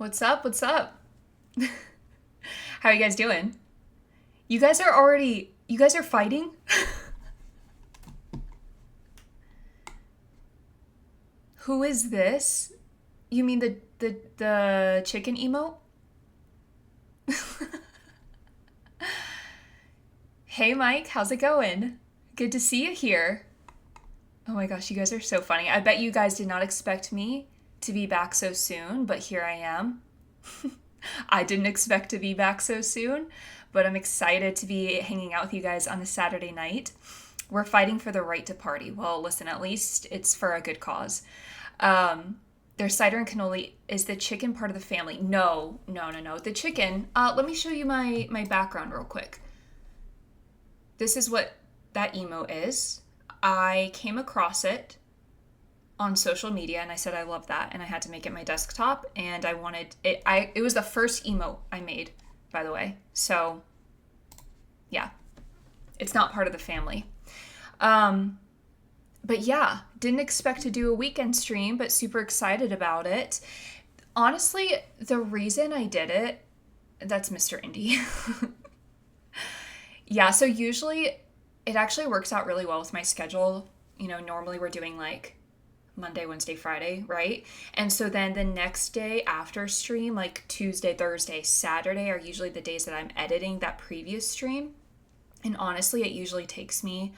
What's up? What's up? How are you guys doing? You guys are fighting? Who is this? You mean the chicken emote? Hey Mike, how's it going? Good to see you here. Oh my gosh, you guys are so funny. I bet you guys did not expect me to be back so soon, but here I am. I didn't expect to be back so soon, but I'm excited to be hanging out with you guys on a Saturday night. We're fighting for the right to party. Well, listen, at least it's for a good cause. Their cider and cannoli is the chicken part of the family. No, no, no, no. The chicken, let me show you my background real quick. This is what that emo is. I came across it on social media and I said I love that and I had to make it my desktop and I wanted it. It was the first emote I made, by the way. So yeah, it's not part of the family. But yeah, didn't expect to do a weekend stream, but super excited about it. Honestly, the reason I did it, that's Mr. Indie. Yeah, so usually it actually works out really well with my schedule. You know, normally we're doing like Monday, Wednesday, Friday, right? And so then the next day after stream, like Tuesday, Thursday, Saturday are usually the days that I'm editing that previous stream. And honestly, it usually takes me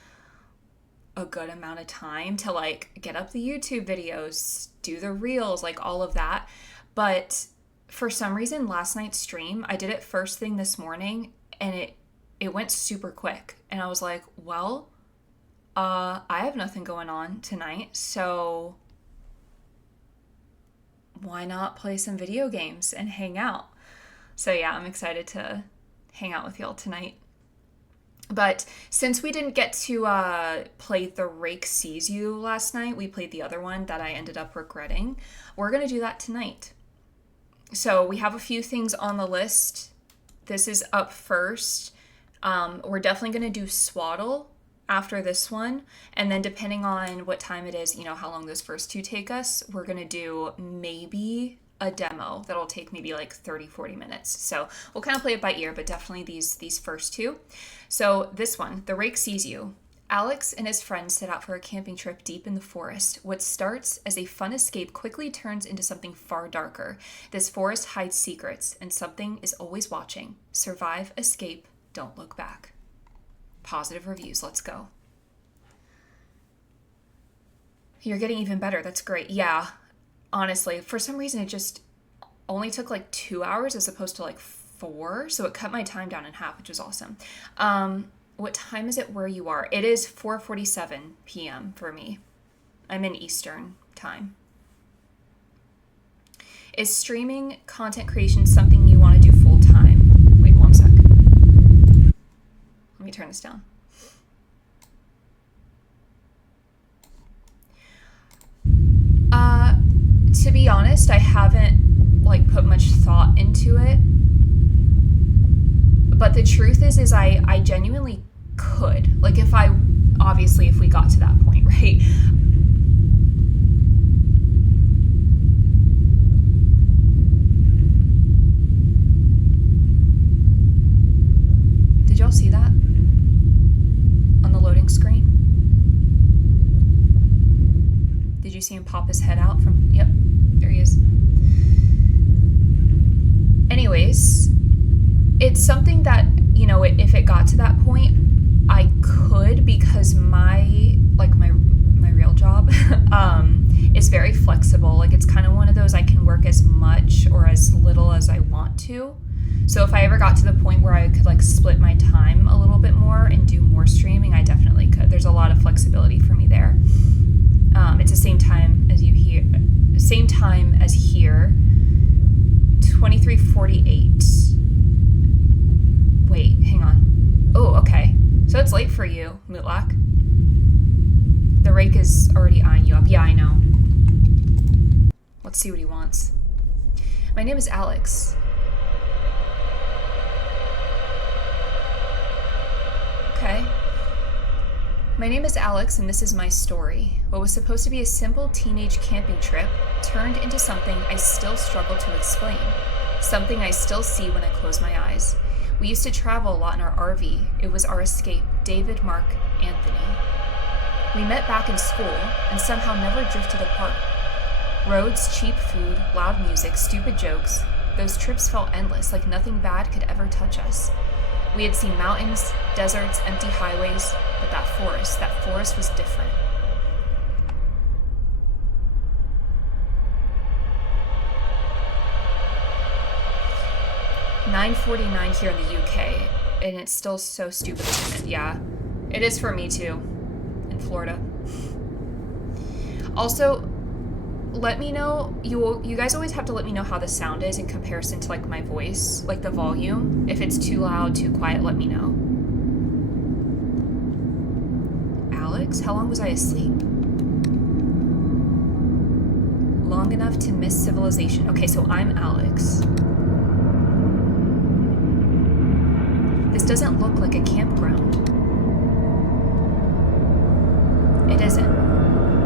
a good amount of time to like get up the YouTube videos, do the reels, like all of that. But for some reason, last night's stream, I did it first thing this morning and it went super quick. And I was like, well, I have nothing going on tonight, so why not play some video games and hang out? So yeah, I'm excited to hang out with y'all tonight. But since we didn't get to play the Rake Sees You last night, we played the other one that I ended up regretting. We're going to do that tonight. So we have a few things on the list. This is up first. We're definitely going to do Swaddle after this one. And then depending on what time it is, you know, how long those first two take us, we're going to do maybe a demo that'll take maybe like 30-40 minutes. So we'll kind of play it by ear, but definitely these first two. So this one, the Rake Sees You. Alex and his friends set out for a camping trip deep in the forest. What starts as a fun escape quickly turns into something far darker. This forest hides secrets, and something is always watching. Survive, escape, don't look back. Positive reviews, let's go. You're getting even better, that's great. Yeah, honestly, for some reason it just only took like 2 hours as opposed to like 4, so it cut my time down in half, which was awesome. What time is it where you are? It is 4:47 p.m. for me. I'm in Eastern time. Is streaming content creation something you want to do full time? Wait one sec. Let me turn this down. To be honest, I haven't like put much thought into it. But the truth is I genuinely could. Like if we got to that point, right? Did y'all see that on the loading screen? Did you see him pop his head out from, yep, there he is. Anyways, it's something that, you know, if it got to that point, I could, because my real job is very flexible. Like it's kind of one of those, I can work as much or as little as I want to. So if I ever got to the point where I could like split my time a little bit more and do more streaming, I definitely could. There's a lot of flexibility for me there. It's the same time as here. 23:48. Wait, hang on. Oh, okay. So it's late for you, Mutlak. The Rake is already eyeing you up. Yeah, I know. Let's see what he wants. My name is Alex. Okay. My name is Alex, and this is my story. What was supposed to be a simple teenage camping trip turned into something I still struggle to explain. Something I still see when I close my eyes. We used to travel a lot in our RV. It was our escape, David, Mark, Anthony. We met back in school and somehow never drifted apart. Roads, cheap food, loud music, stupid jokes. Those trips felt endless, like nothing bad could ever touch us. We had seen mountains, deserts, empty highways, but that forest was different. $9:49 here in the UK, and it's still so stupid. Yeah, it is for me too, in Florida. Also, let me know, you guys always have to let me know how the sound is in comparison to like my voice, like the volume. If it's too loud, too quiet, let me know. Alex, how long was I asleep? Long enough to miss civilization. Okay, so I'm Alex. This doesn't look like a campground. It isn't.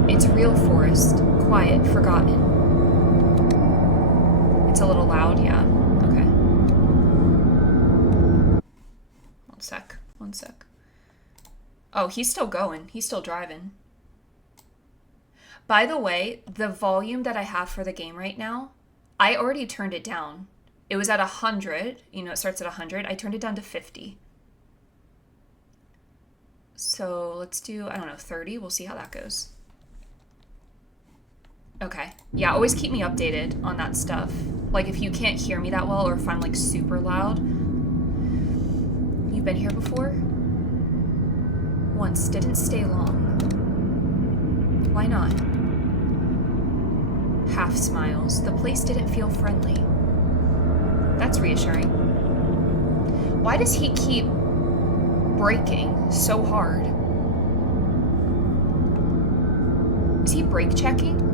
It's real forest. Quiet, forgotten. It's a little loud, yeah. Okay. One sec. Oh, he's still going. He's still driving. By the way, the volume that I have for the game right now, I already turned it down. It was at 100. You know, it starts at 100. I turned it down to 50. So let's do, I don't know, 30. We'll see how that goes. Okay. Yeah, always keep me updated on that stuff. Like, if you can't hear me that well or if I'm, like, super loud. You've been here before? Once. Didn't stay long. Why not? Half smiles. The place didn't feel friendly. That's reassuring. Why does he keep braking so hard? Is he brake checking?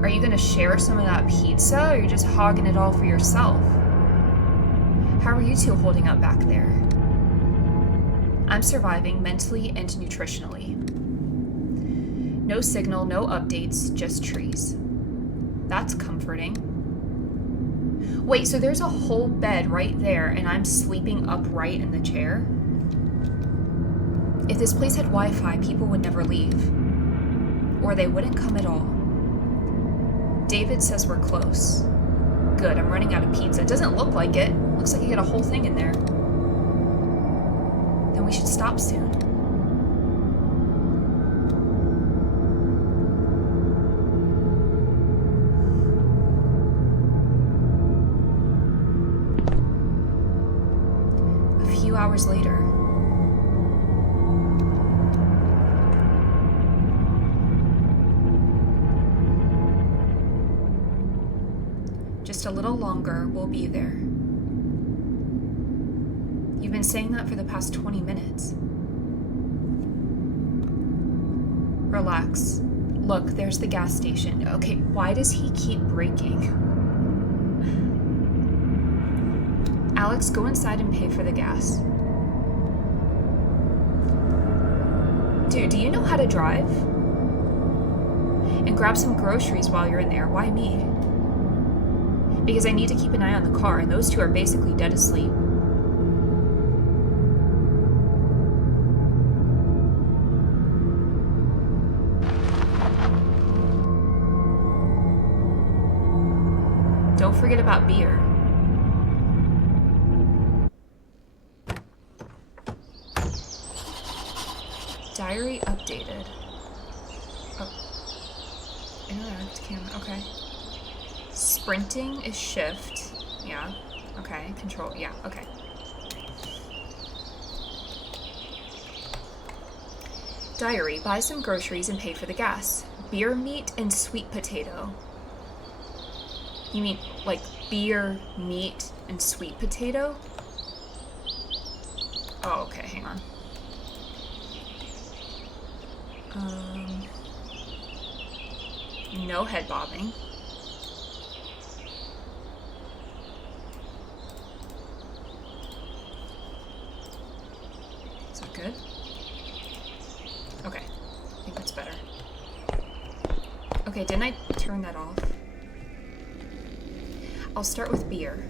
Are you gonna share some of that pizza, or you're just hogging it all for yourself? How are you two holding up back there? I'm surviving mentally and nutritionally. No signal, no updates, just trees. That's comforting. Wait, so there's a whole bed right there, and I'm sleeping upright in the chair? If this place had Wi-Fi, people would never leave. Or they wouldn't come at all. David says we're close. Good, I'm running out of pizza. It doesn't look like it. Looks like you get a whole thing in there. Then we should stop soon. A few hours later. Just a little longer, we'll be there. You've been saying that for the past 20 minutes. Relax. Look, there's the gas station. Okay, why does he keep braking? Alex, go inside and pay for the gas. Dude, do you know how to drive? And grab some groceries while you're in there. Why me? Because I need to keep an eye on the car, and those two are basically dead asleep. Don't forget about beer. Diary updated. Oh. Interact camera. Okay. Sprinting is shift. Yeah. Okay. Control. Yeah. Okay. Diary. Buy some groceries and pay for the gas. Beer, meat, and sweet potato. You mean like beer, meat, and sweet potato? Oh, okay. Hang on. No head bobbing. Okay, I think that's better. Okay, didn't I turn that off? I'll start with beer.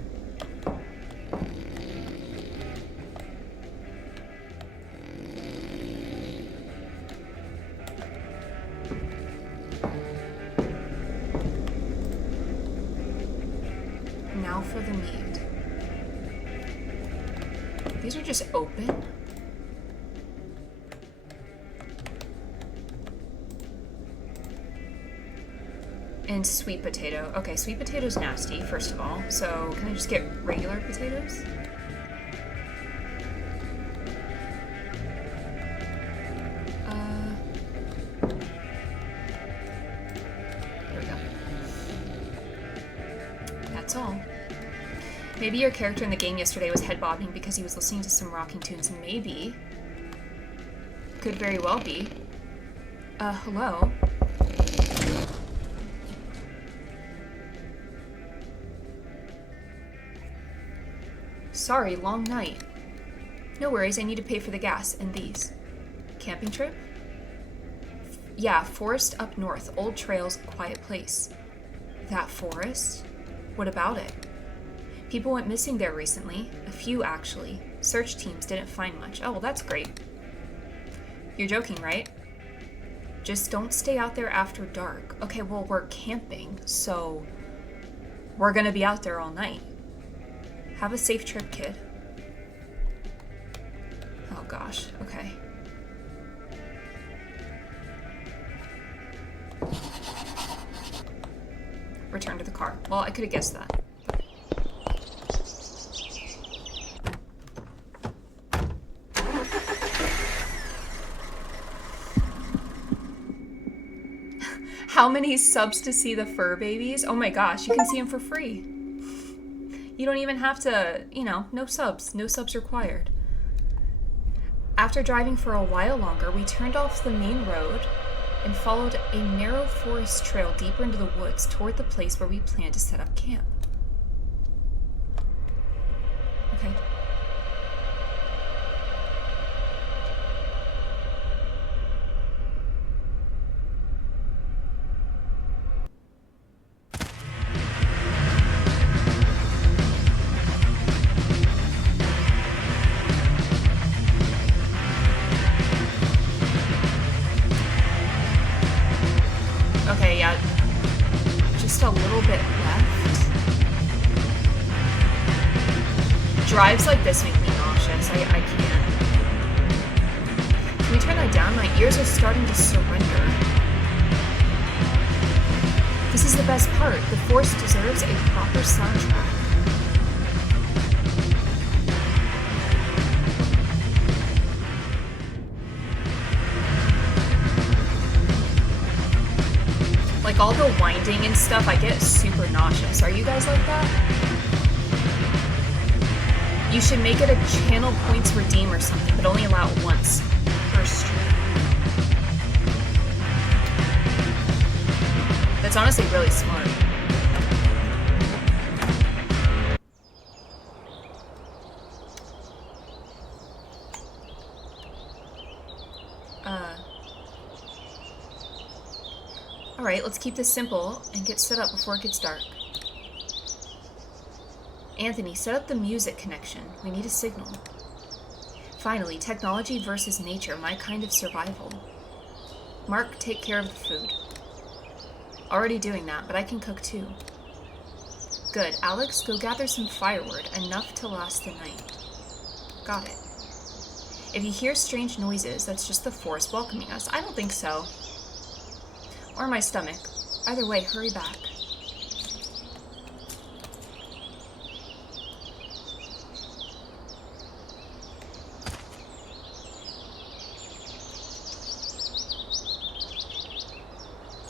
Now for the meat. These are just open? And sweet potato. Okay, sweet potato's nasty, first of all. So, can I just get regular potatoes? There we go. That's all. Maybe your character in the game yesterday was head bobbing because he was listening to some rocking tunes. Maybe. Could very well be. Hello? Sorry, long night. No worries, I need to pay for the gas and these. Camping trip? Yeah, forest up north. Old trails, quiet place. That forest? What about it? People went missing there recently. A few, actually. Search teams didn't find much. Oh, well, that's great. You're joking, right? Just don't stay out there after dark. Okay, well, we're camping, so we're gonna be out there all night. Have a safe trip, kid. Oh gosh, okay. Return to the car. Well, I could have guessed that. How many subs to see the fur babies? Oh my gosh, you can see them for free. You don't even have to, you know, no subs required. After driving for a while longer, we turned off the main road and followed a narrow forest trail deeper into the woods toward the place where we planned to set up camp. Okay. Okay, yeah. Just a little bit left. Drives like this make me nauseous. I can't. Can we turn that down? My ears are starting to surrender. This is the best part. The forest deserves a proper soundtrack. Like all the winding and stuff, I get super nauseous. Are you guys like that? You should make it a channel points redeem or something, but only allow it once per stream. That's honestly really smart. Alright, let's keep this simple and get set up before it gets dark. Anthony, set up the music connection. We need a signal. Finally, technology versus nature, my kind of survival. Mark, take care of the food. Already doing that, but I can cook too. Good. Alex, go gather some firewood, enough to last the night. Got it. If you hear strange noises, that's just the forest welcoming us. I don't think so. Or my stomach. Either way, hurry back.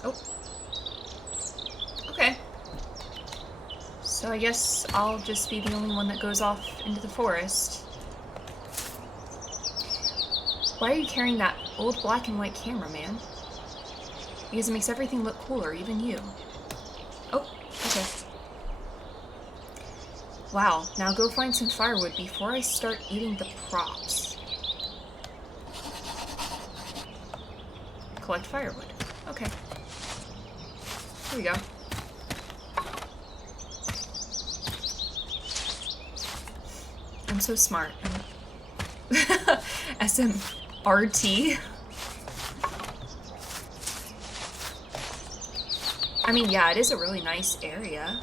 Oh. Okay. So I guess I'll just be the only one that goes off into the forest. Why are you carrying that old black and white camera, man? Because it makes everything look cooler, even you. Oh, okay. Wow, now go find some firewood before I start eating the props. collect firewood. Okay. Here we go. I'm so smart. SMRT. I mean, yeah, it is a really nice area.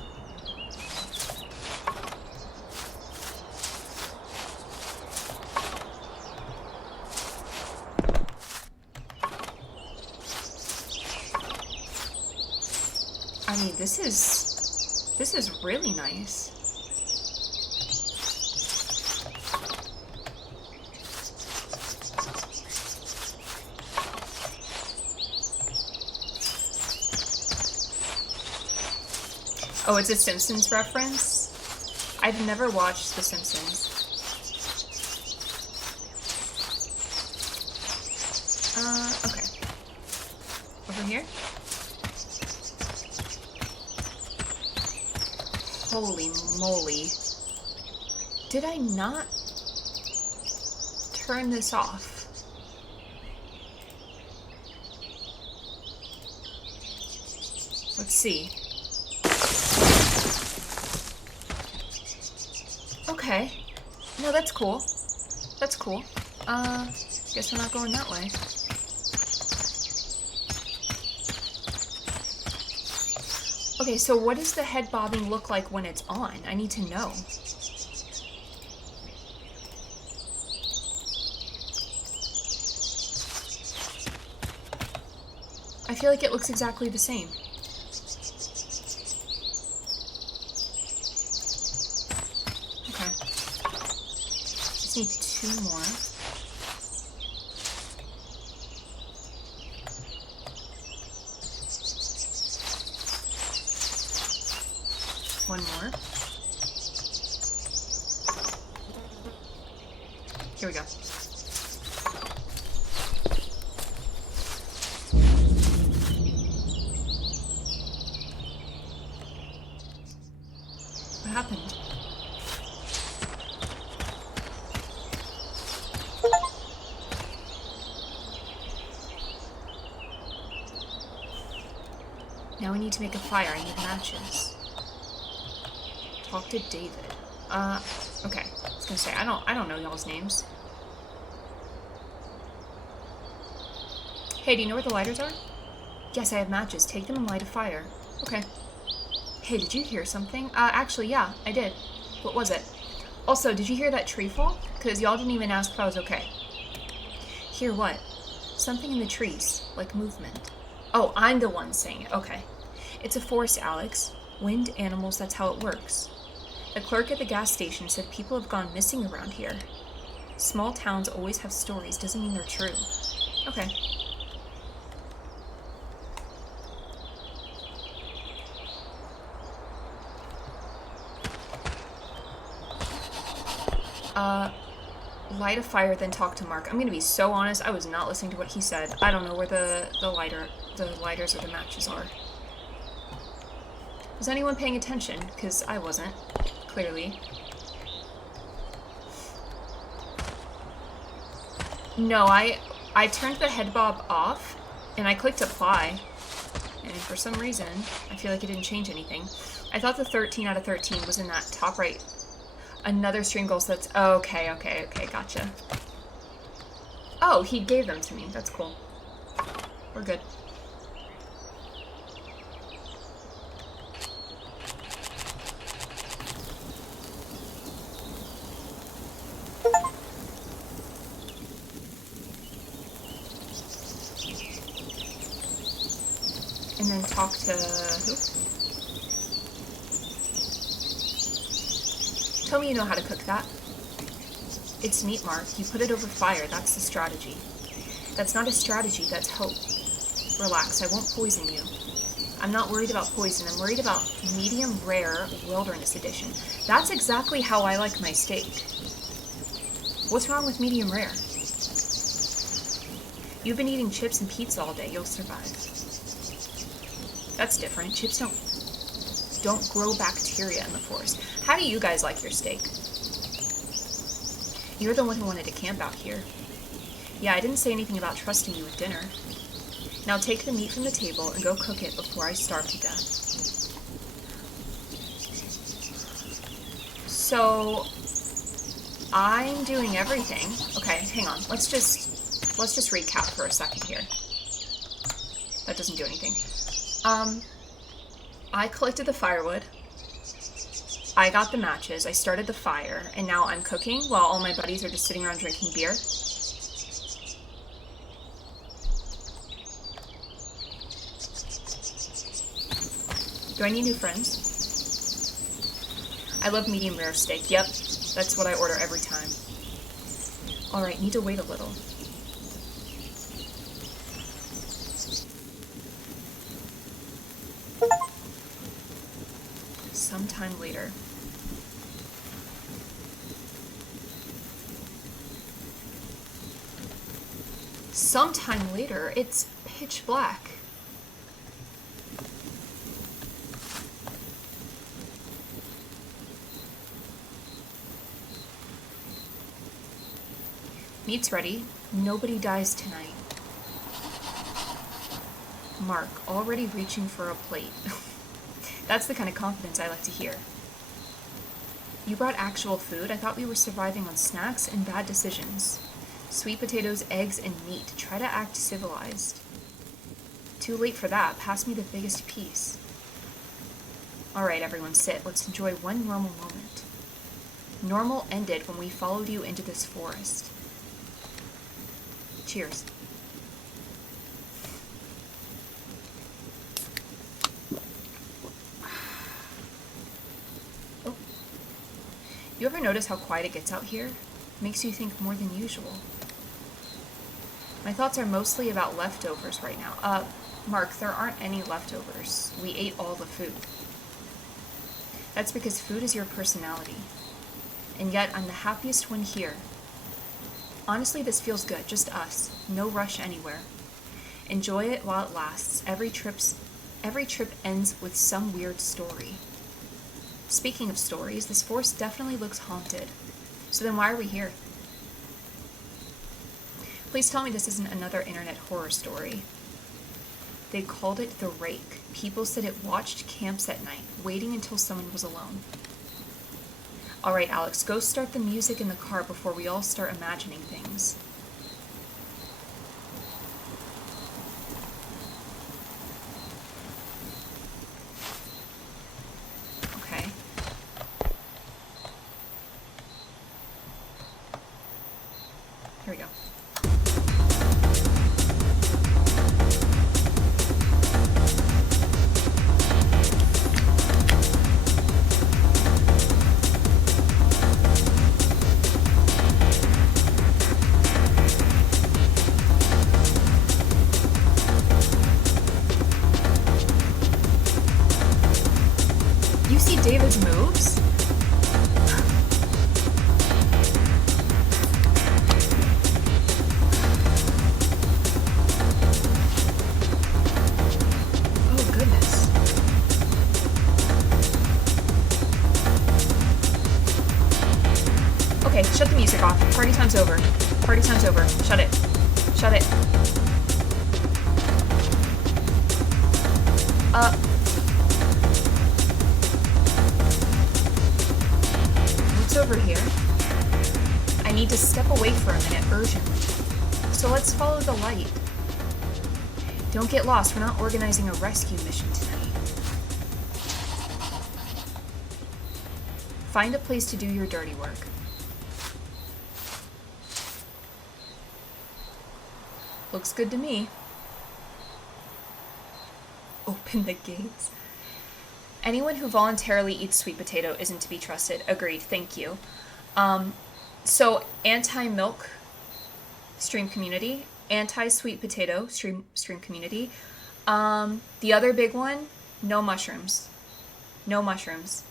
I mean, this is really nice. Oh, it's a Simpsons reference? I've never watched The Simpsons. Okay. Over here? Holy moly. Did I not turn this off? Let's see. Okay. No, that's cool. That's cool. Guess we're not going that way. Okay, so what does the head bobbing look like when it's on? I need to know. I feel like it looks exactly the same. Okay. Just need 2 more. One more. Here we go. What happened? Now we need to make a fire. I need matches. Talk to David. Okay. I was gonna say, I don't know y'all's names. Hey, do you know where the lighters are? Yes, I have matches. Take them and light a fire. Okay. Hey, did you hear something? Actually, yeah, I did. What was it? Also, did you hear that tree fall? Because y'all didn't even ask if I was okay. Hear what? Something in the trees, like movement. Oh, I'm the one saying it. Okay. It's a forest, Alex. Wind, animals, that's how it works. The clerk at the gas station said people have gone missing around here. Small towns always have stories, doesn't mean they're true. Okay. Light a fire, then talk to Mark. I'm gonna be so honest, I was not listening to what he said. I don't know where the lighters or the matches are. Was anyone paying attention? Because I wasn't, clearly. No, I turned the head bob off, and I clicked apply, and for some reason, I feel like it didn't change anything. I thought the 13 out of 13 was in that top right. Another stream goal, so that's... Okay, gotcha. Oh, he gave them to me. That's cool. We're good. And then talk to... who? Tell me you know how to cook that. It's meat, Mark. You put it over fire. That's the strategy. That's not a strategy. That's hope. Relax. I won't poison you. I'm not worried about poison. I'm worried about medium rare wilderness edition. That's exactly how I like my steak. What's wrong with medium rare? You've been eating chips and pizza all day. You'll survive. That's different. Chips don't grow bacteria in the forest. How do you guys like your steak? You're the one who wanted to camp out here. Yeah, I didn't say anything about trusting you with dinner. Now take the meat from the table and go cook it before I starve to death. So I'm doing everything. Okay, hang on. Let's just recap for a second here. That doesn't do anything. I collected the firewood. I got the matches. I started the fire, and now I'm cooking while all my buddies are just sitting around drinking beer. Do I need new friends? I love medium rare steak. Yep, that's what I order every time. Alright, need to wait a little. Sometime later. Sometime later? It's pitch black. Meat's ready. Nobody dies tonight. Mark, already reaching for a plate. That's the kind of confidence I like to hear. You brought actual food? I thought we were surviving on snacks and bad decisions. Sweet potatoes, eggs, and meat. Try to act civilized. Too late for that. Pass me the biggest piece. Alright, everyone sit. Let's enjoy one normal moment. Normal ended when we followed you into this forest. Cheers. Oh. You ever notice how quiet it gets out here? Makes you think more than usual. My thoughts are mostly about leftovers right now. Mark, there aren't any leftovers. We ate all the food. That's because food is your personality. And yet, I'm the happiest one here. Honestly, this feels good, just us. No rush anywhere. Enjoy it while it lasts. Every trip ends with some weird story. Speaking of stories, this forest definitely looks haunted. So then why are we here? Please tell me this isn't another internet horror story. They called it the Rake. People said it watched camps at night, waiting until someone was alone. Alright, Alex, go start the music in the car before we all start imagining things. Okay. Here we go. You see David's moves? Oh, goodness. Okay, shut the music off. Party time's over. Party time's over. Shut it. Shut it. What's over here? I need to step away for a minute urgently. So let's follow the light. Don't get lost. We're not organizing a rescue mission tonight. Find a place to do your dirty work. Looks good to me. Open the gates. Anyone who voluntarily eats sweet potato isn't to be trusted. Agreed, thank you. So anti-milk stream community, anti-sweet potato stream community. The other big one, no mushrooms. No mushrooms.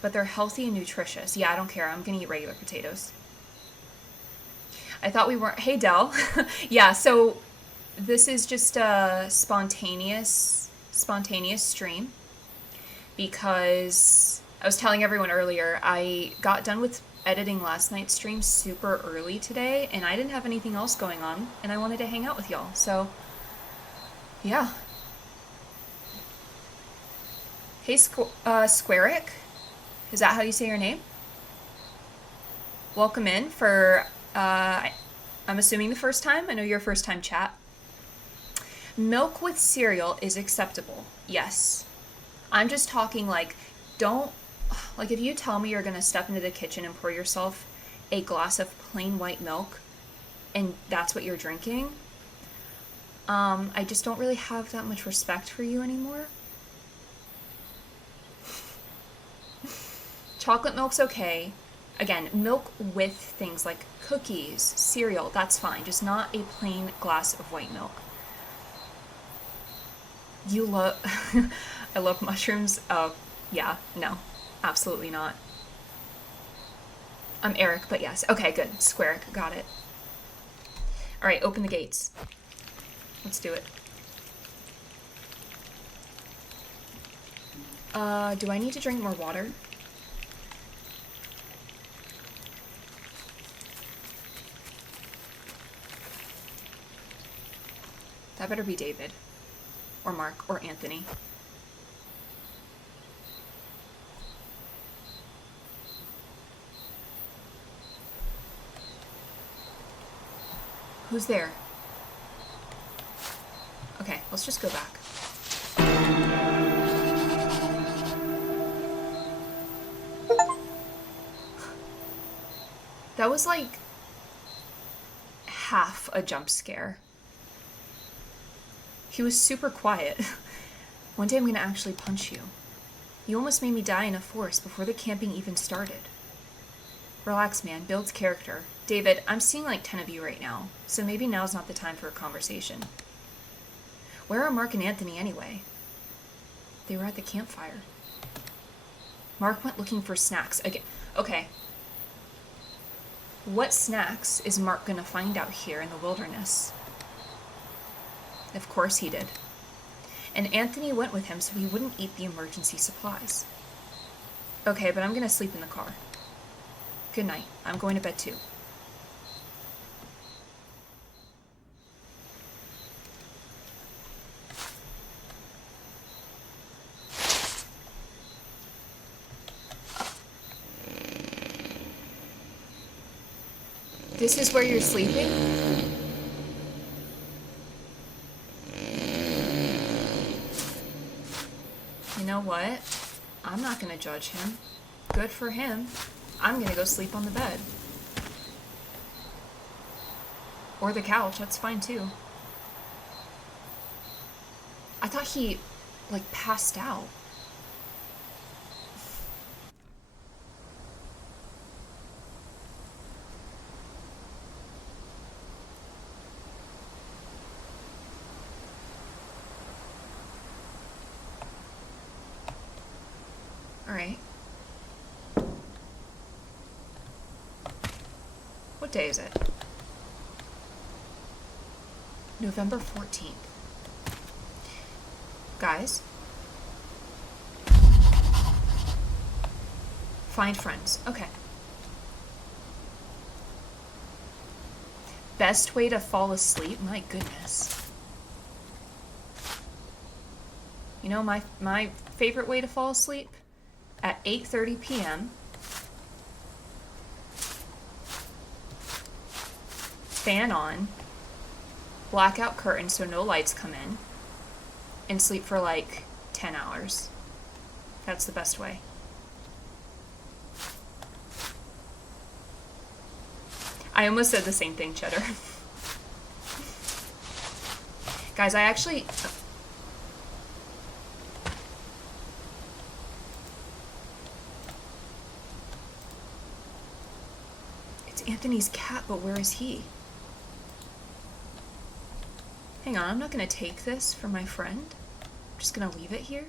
But they're healthy and nutritious. Yeah, I don't care. I'm gonna eat regular potatoes. I thought we weren't... Hey, Del. Yeah, so this is just a spontaneous stream because I was telling everyone earlier, I got done with editing last night's stream super early today, and I didn't have anything else going on, and I wanted to hang out with y'all, so yeah. Hey, Squaric? Is that how you say your name? Welcome in for, I'm assuming the first time. I know you're a first time chat. Milk with cereal is acceptable. Yes. I'm just talking like, don't, like if you tell me you're going to step into the kitchen and pour yourself a glass of plain white milk and that's what you're drinking, I just don't really have that much respect for you anymore. Chocolate milk's okay. Again, milk with things like cookies, cereal, that's fine. Just not a plain glass of white milk. You love... I love mushrooms. Oh, yeah, no. Absolutely not. I'm Eric, but yes. Okay, good. Squaric, got it. Alright, open the gates. Let's do it. Do I need to drink more water? That better be David. Or Mark, or Anthony. Who's there? Okay, let's just go back. That was like half a jump scare. He was super quiet. One day I'm gonna actually punch you. You almost made me die in a forest before the camping even started. Relax, man. Builds character. David, I'm seeing like 10 of you right now, so maybe now's not the time for a conversation. Where are Mark and Anthony anyway? They were at the campfire. Mark went looking for snacks again. Okay. What snacks is Mark gonna find out here in the wilderness? Of course he did. And Anthony went with him so he wouldn't eat the emergency supplies. Okay, but I'm gonna sleep in the car. Good night. I'm going to bed too. This is where you're sleeping? You know what? I'm not gonna judge him. Good for him. I'm gonna go sleep on the bed. Or the couch, that's fine too. I thought he, like, passed out. Alright. What day is it? November 14th. Guys? Find friends. Okay. Best way to fall asleep? My goodness. You know my favorite way to fall asleep? At 8:30 p.m. Fan on. Blackout curtains so no lights come in. And sleep for like 10 hours. That's the best way. I almost said the same thing, Cheddar. Guys, I actually... It's Anthony's cat, but where is he? Hang on, I'm not gonna take this from my friend. I'm just gonna leave it here.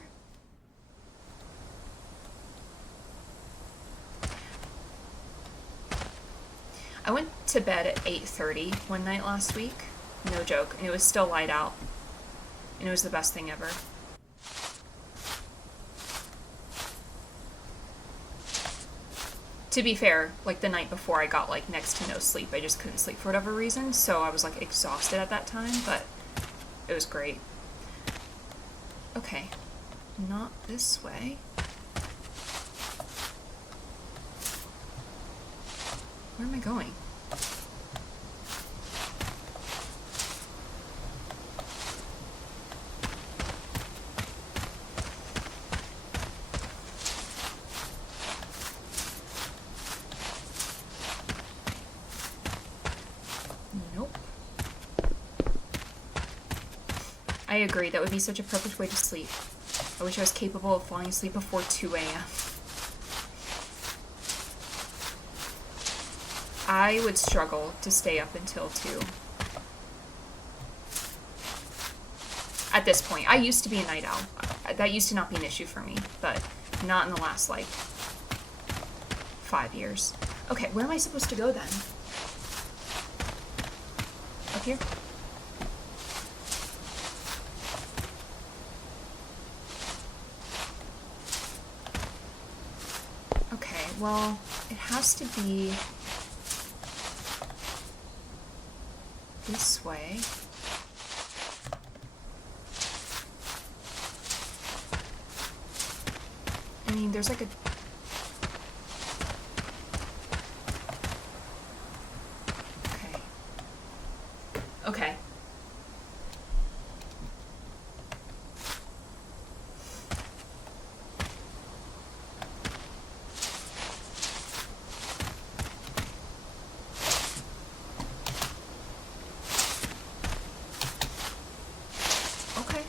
I went to bed at 8:30 one night last week. No joke. And it was still light out. And it was the best thing ever. To be fair, like the night before I got like next to no sleep. I just couldn't sleep for whatever reason, so I was like exhausted at that time, but it was great. Okay, not this way. Where am I going? Nope. I agree, that would be such a perfect way to sleep. I wish I was capable of falling asleep before 2 a.m. I would struggle to stay up until 2. At this point. I used to be a night owl. That used to not be an issue for me, but not in the last, like, 5 years. Okay, where am I supposed to go then? Up here? Okay, well, it has to be this way. I mean, there's like a... Okay. Okay. Okay.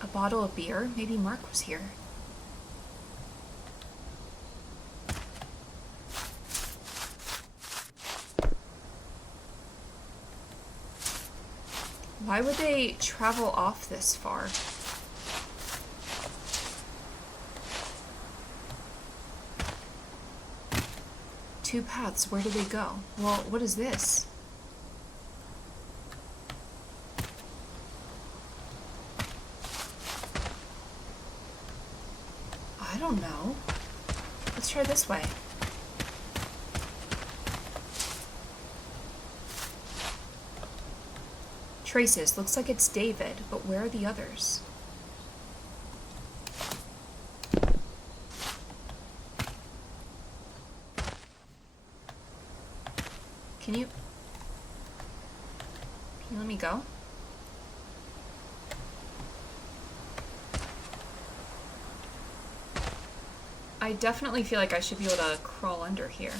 A bottle of beer? Maybe Mark was here. Why would they travel off this far? Two paths, where do they go? Well, what is this? I don't know. Let's try this way. Traces. Looks like it's David, but where are the others? Can you let me go? I definitely feel like I should be able to crawl under here.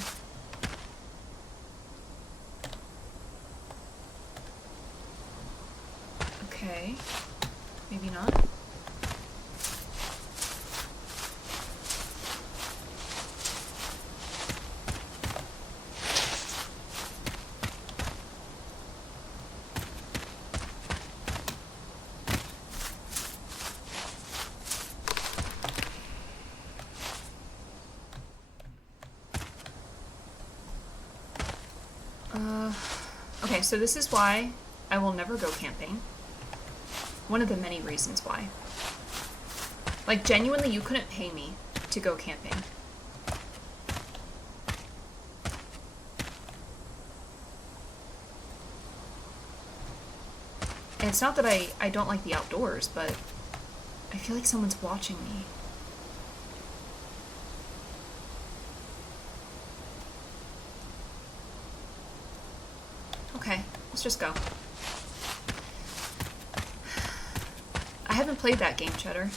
Okay, maybe not. Okay, so this is why I will never go camping. One of the many reasons why. Like, genuinely, you couldn't pay me to go camping. And it's not that I don't like the outdoors, but I feel like someone's watching me. Okay, let's just go. I haven't played that game, Cheddar.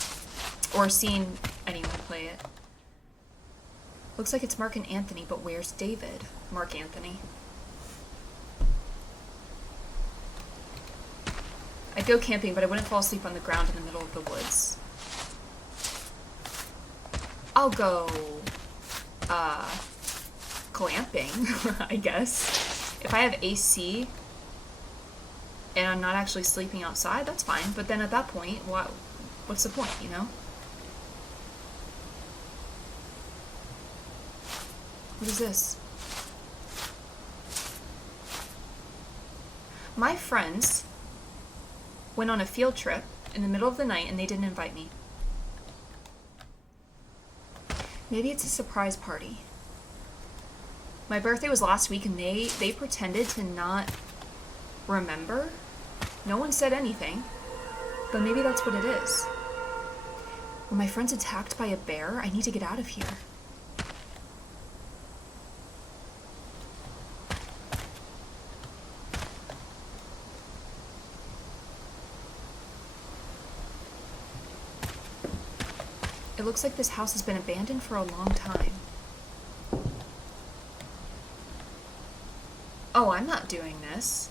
Or seen anyone play it. Looks like it's Mark and Anthony, but where's David? Mark Anthony. I'd go camping, but I wouldn't fall asleep on the ground in the middle of the woods. I'll go... glamping, I guess. If I have AC and I'm not actually sleeping outside, that's fine. But then at that point, what's the point, you know? What is this? My friends went on a field trip in the middle of the night and they didn't invite me. Maybe it's a surprise party. My birthday was last week and they pretended to not remember. No one said anything, but maybe that's what it is. Were my friends attacked by a bear? I need to get out of here. It looks like this house has been abandoned for a long time. Oh, I'm not doing this.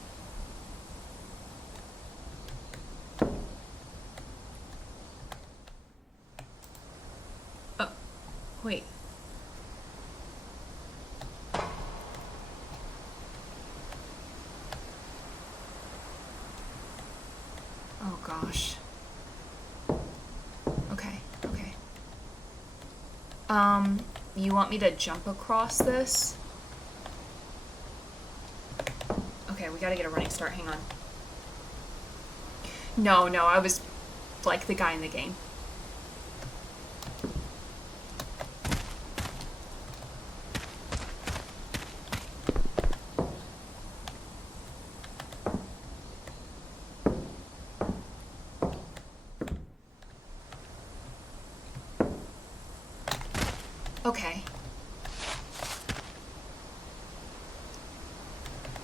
Oh, wait. Oh gosh. Okay, okay. You want me to jump across this? Okay, we gotta get a running start, hang on. No, I was like the guy in the game. Okay.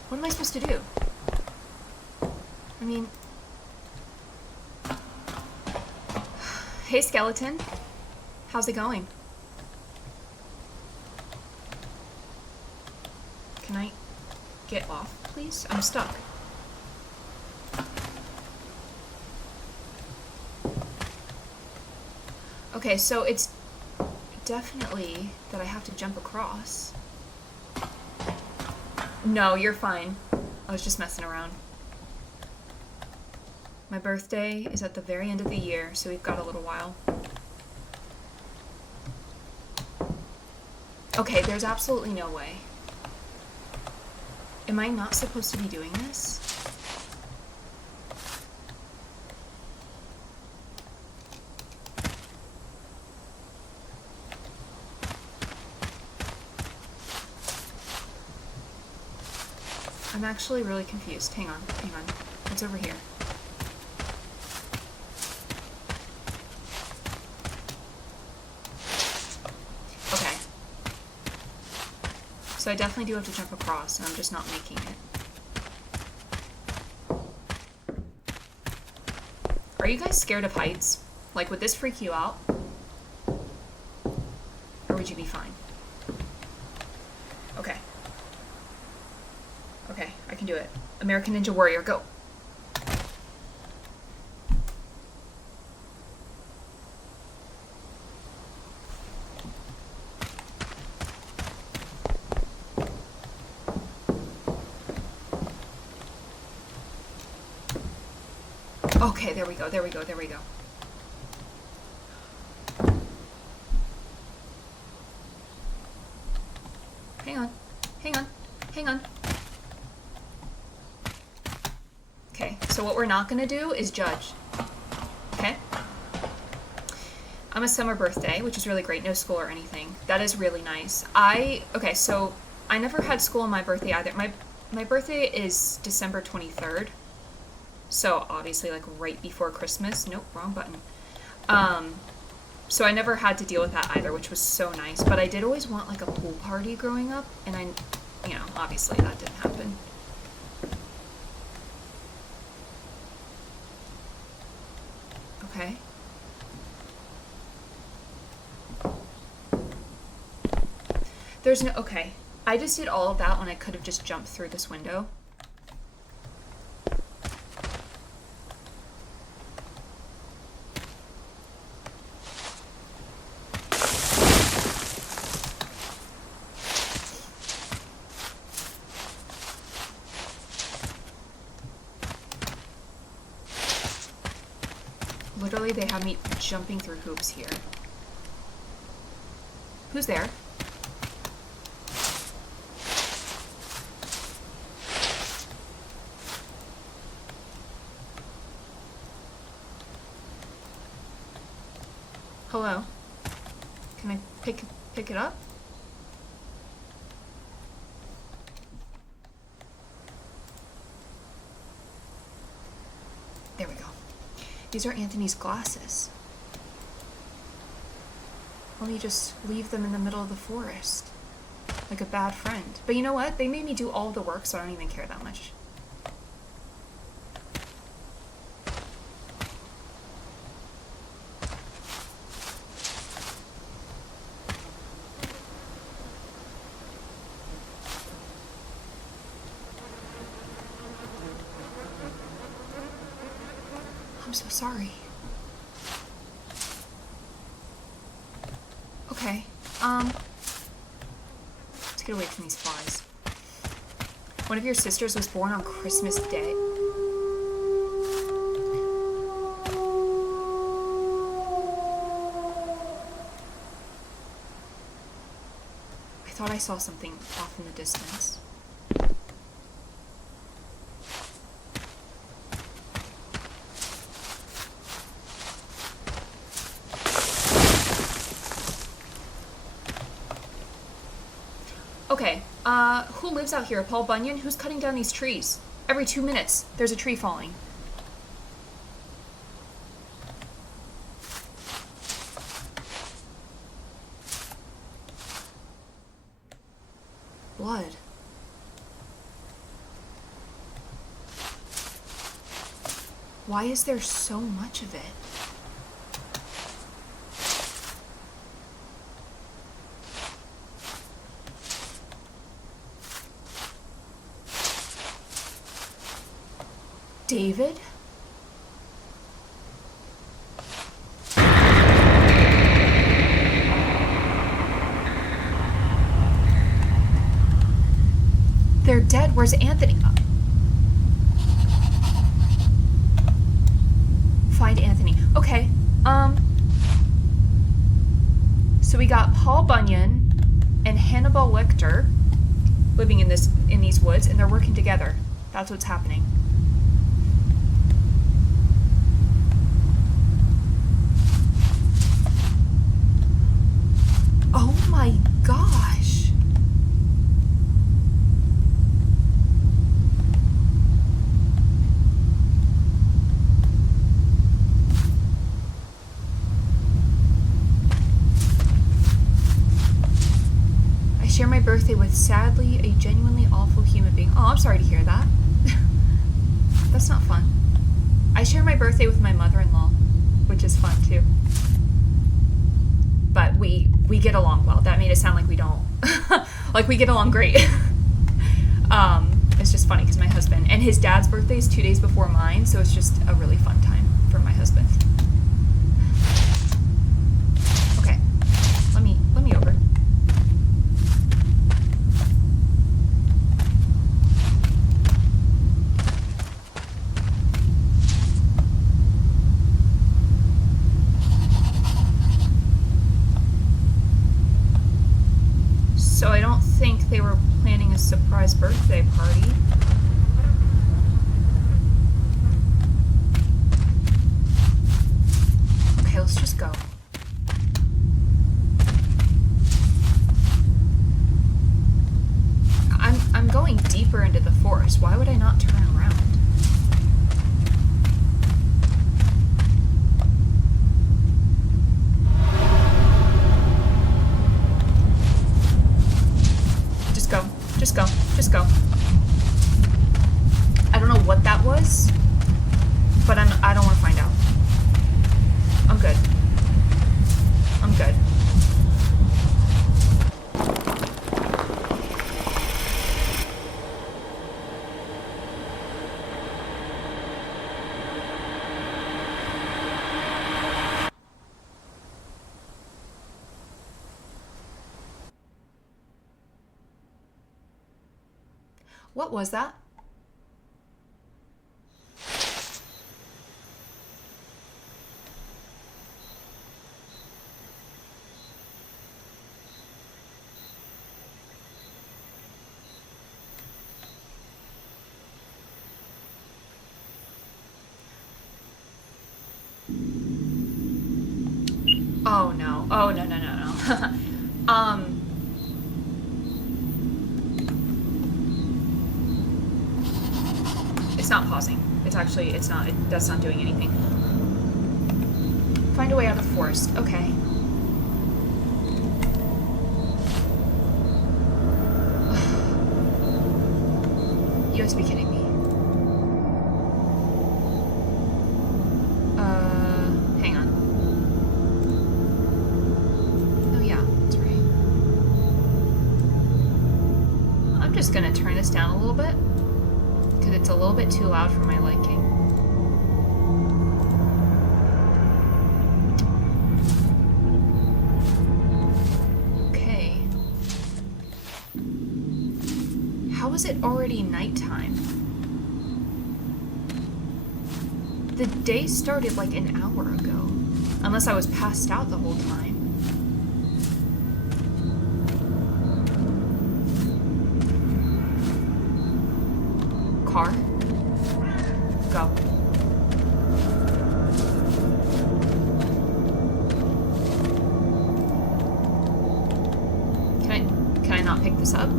What am I supposed to do? I mean... Hey, skeleton. How's it going? Can I get off, please? I'm stuck. Okay, so it's definitely that I have to jump across. No, you're fine. I was just messing around. My birthday is at the very end of the year, so we've got a little while. Okay, there's absolutely no way. Am I not supposed to be doing this? I'm actually really confused. Hang on. What's over here? Okay. So I definitely do have to jump across, and I'm just not making it. Are you guys scared of heights? Like, would this freak you out? Or would you be fine? Okay. Okay, I can do it. American Ninja Warrior, go! Okay, there we go. Hang on. Okay, so what we're not gonna do is judge. Okay? I'm a summer birthday, which is really great. No school or anything. That is really nice. Okay, so I never had school on my birthday either. My birthday is December 23rd. So obviously like right before Christmas. Nope, wrong button. So I never had to deal with that either, which was so nice. But I did always want like a pool party growing up, and obviously that didn't happen. Okay. Okay. I just did all of that when I could have just jumped through this window. Literally, they have me jumping through hoops here. Who's there? Hello? Can I pick pick it up? There we go. These are Anthony's glasses. Let me just leave them in the middle of the forest. Like a bad friend. But you know what? They made me do all the work, so I don't even care that much. I'm so sorry. Okay, let's get away from these flies. One of your sisters was born on Christmas Day. I thought I saw something off in the distance. Okay, who lives out here? Paul Bunyan? Who's cutting down these trees? Every 2 minutes, there's a tree falling. Blood. Why is there so much of it? David? They're dead. Where's Anthony? Find Anthony. Okay. So we got Paul Bunyan and Hannibal Lecter living in these woods, and they're working together. That's what's happening. Oh my gosh. I share my birthday with, sadly, a genuinely awful human being. Oh, I'm sorry to hear that. That's not fun. I share my birthday with my mother-in-law, which is fun too. But we get along well. That made it sound like we don't. Like we get along great. It's just funny because my husband and his dad's birthday is 2 days before mine, so it's just a really fun time for my husband. Okay, let me over. So I don't think they were planning a surprise birthday party. Okay, let's just go. I'm going deeper into the forest. Why would I not turn around? Just go. Just go. I don't know what that was, but I don't want to find out. I'm good. I'm good. What was that? Oh no. Oh no. It's not pausing. That's not doing anything. Find a way out of the forest. Okay. You have to be kidding me. Hang on. Oh yeah, that's right. I'm just gonna turn this down a little bit, because it's a little bit too loud for my liking. Okay. How is it already nighttime? The day started like an hour ago. Unless I was passed out the whole time. Car? Go. Can I not pick this up?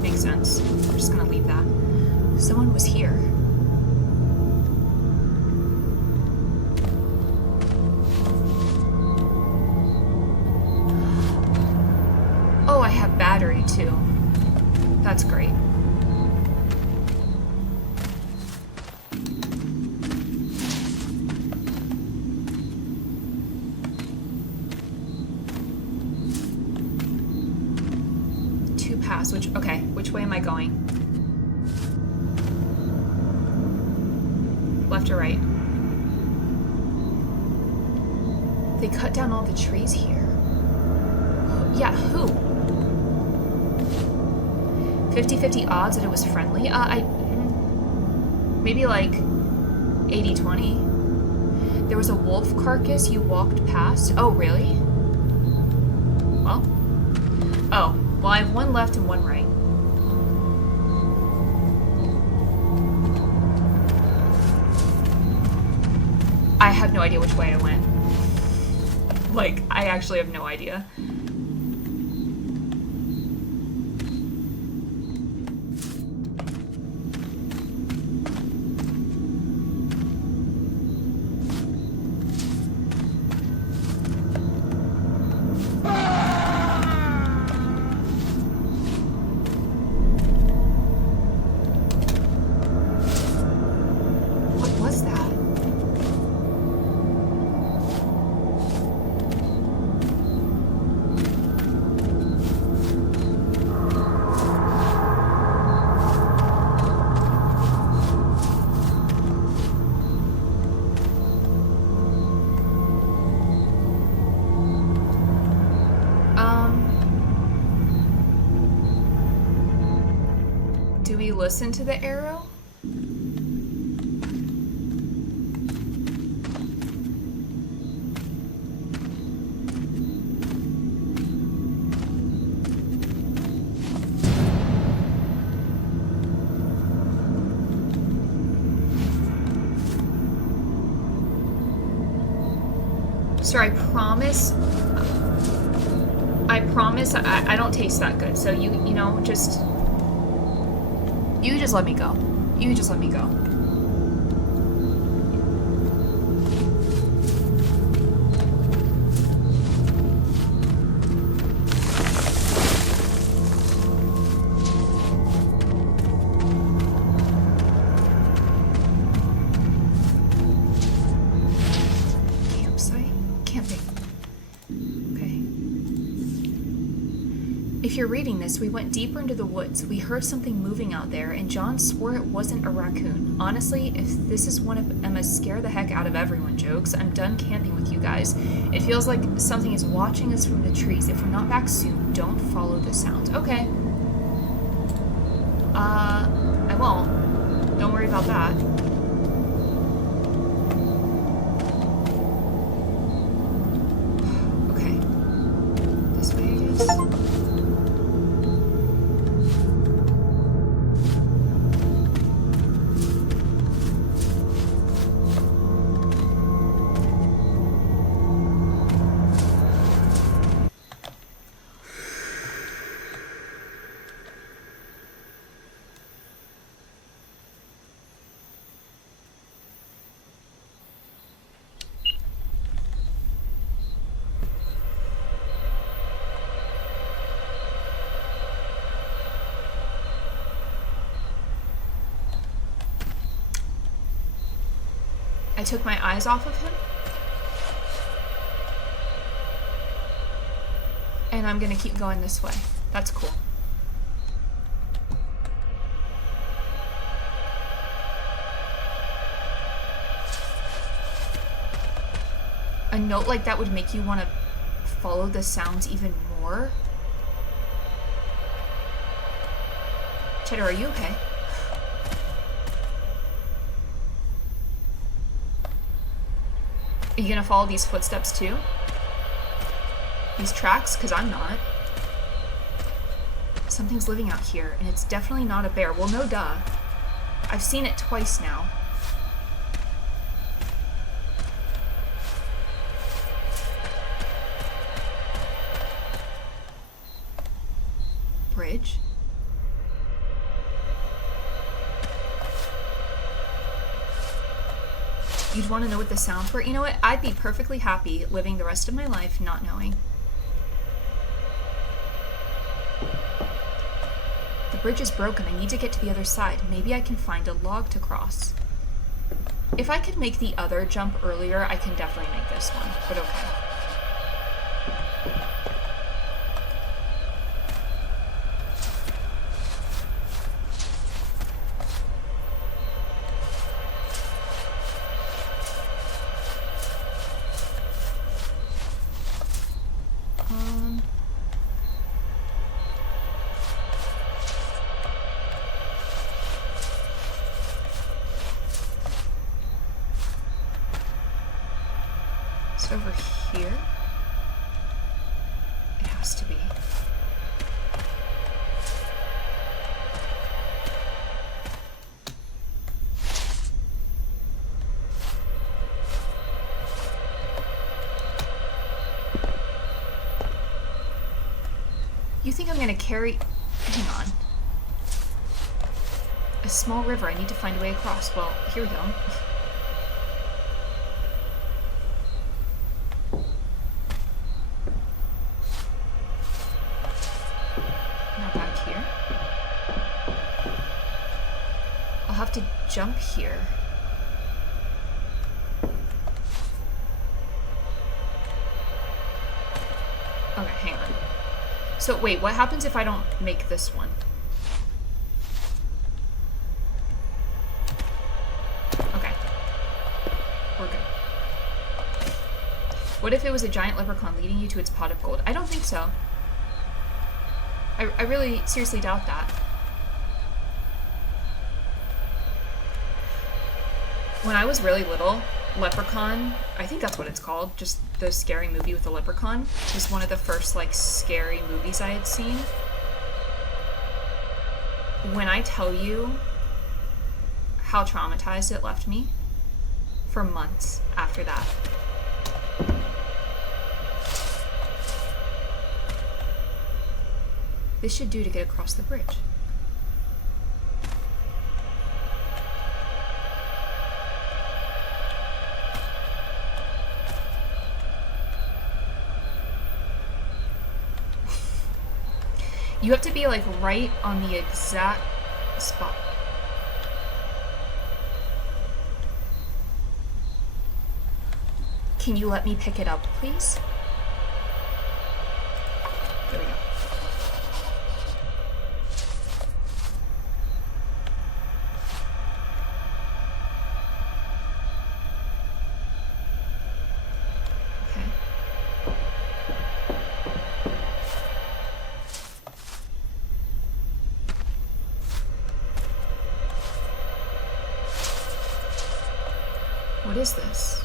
Makes sense. I'm just gonna leave that. Someone was here. Oh, I have battery too. That's great. Two paths. Which way am I going? Left or right? They cut down all the trees here. Yeah, who? 50-50 odds that it was friendly? Maybe like 80-20. There was a wolf carcass you walked past. Oh, really? Well. Oh, well, I have one left and one right. I have no idea which way I went. Like, I actually have no idea. Do we listen to the arrow? Sir, I promise I don't taste that good. So you know, just let me go. You just let me go. If you're reading this, we went deeper into the woods. We heard something moving out there, and John swore it wasn't a raccoon. Honestly, if this is one of Emma's scare the heck out of everyone jokes, I'm done camping with you guys. It feels like something is watching us from the trees. If we're not back soon, don't follow the sounds. Okay. I won't. Don't worry about that. Okay. This way, I guess. I took my eyes off of him. And I'm gonna keep going this way. That's cool. A note like that would make you want to follow the sounds even more. Cheddar, are you okay? Are you gonna follow these footsteps too? These tracks? Because I'm not. Something's living out here, and it's definitely not a bear. Well, no duh. I've seen it twice now. Bridge? You'd want to know what the sounds were? You know what? I'd be perfectly happy living the rest of my life not knowing. The bridge is broken. I need to get to the other side. Maybe I can find a log to cross. If I could make the other jump earlier, I can definitely make this one, but okay. Over here? It has to be. You think I'm gonna carry... Hang on. A small river. I need to find a way across. Well, here we go. To jump here. Okay, hang on. So wait, what happens if I don't make this one? Okay. We're good. What if it was a giant leprechaun leading you to its pot of gold? I don't think so. I really seriously doubt that. When I was really little, Leprechaun, I think that's what it's called, just the scary movie with the leprechaun, was one of the first, like, scary movies I had seen. When I tell you how traumatized it left me, for months after that. This should do to get across the bridge. You have to be, like, right on the exact spot. Can you let me pick it up, please? There we go. What is this?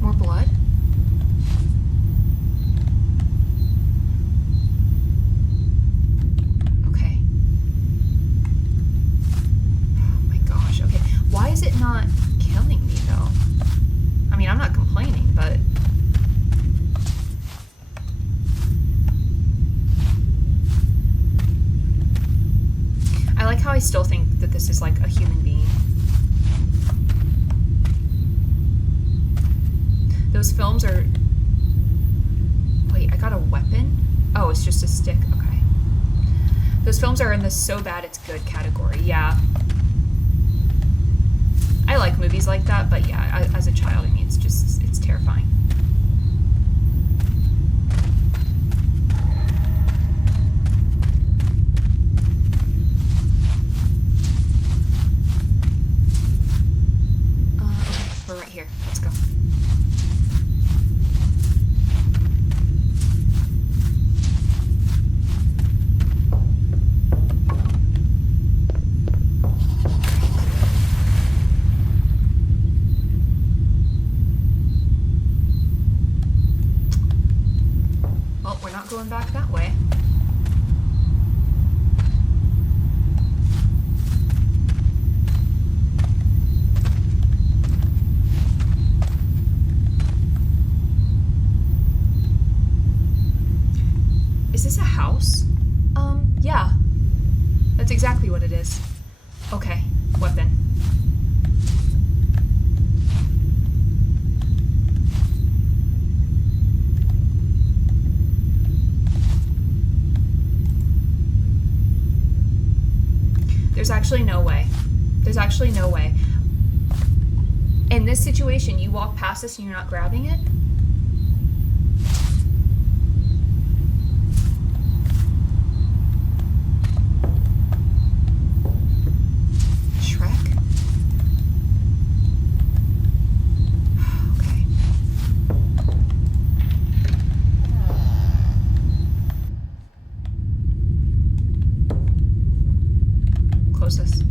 More blood? Okay. Oh my gosh, okay. Why is it not killing me though? I mean, I'm not complaining, but I like how I still think that this is like a human being. Those films are... Wait, I got a weapon? Oh, it's just a stick. Okay. Those films are in the so bad it's good category. Yeah. I like movies like that, but yeah, as a child, I mean, it's terrifying. Okay, we're right here. Let's go. Well, we're not going back that way. Is this a house? Yeah. That's exactly what it is. Okay, weapon. There's actually no way. There's actually no way. In this situation, you walk past this and you're not grabbing it? Shrek? Okay. Close this.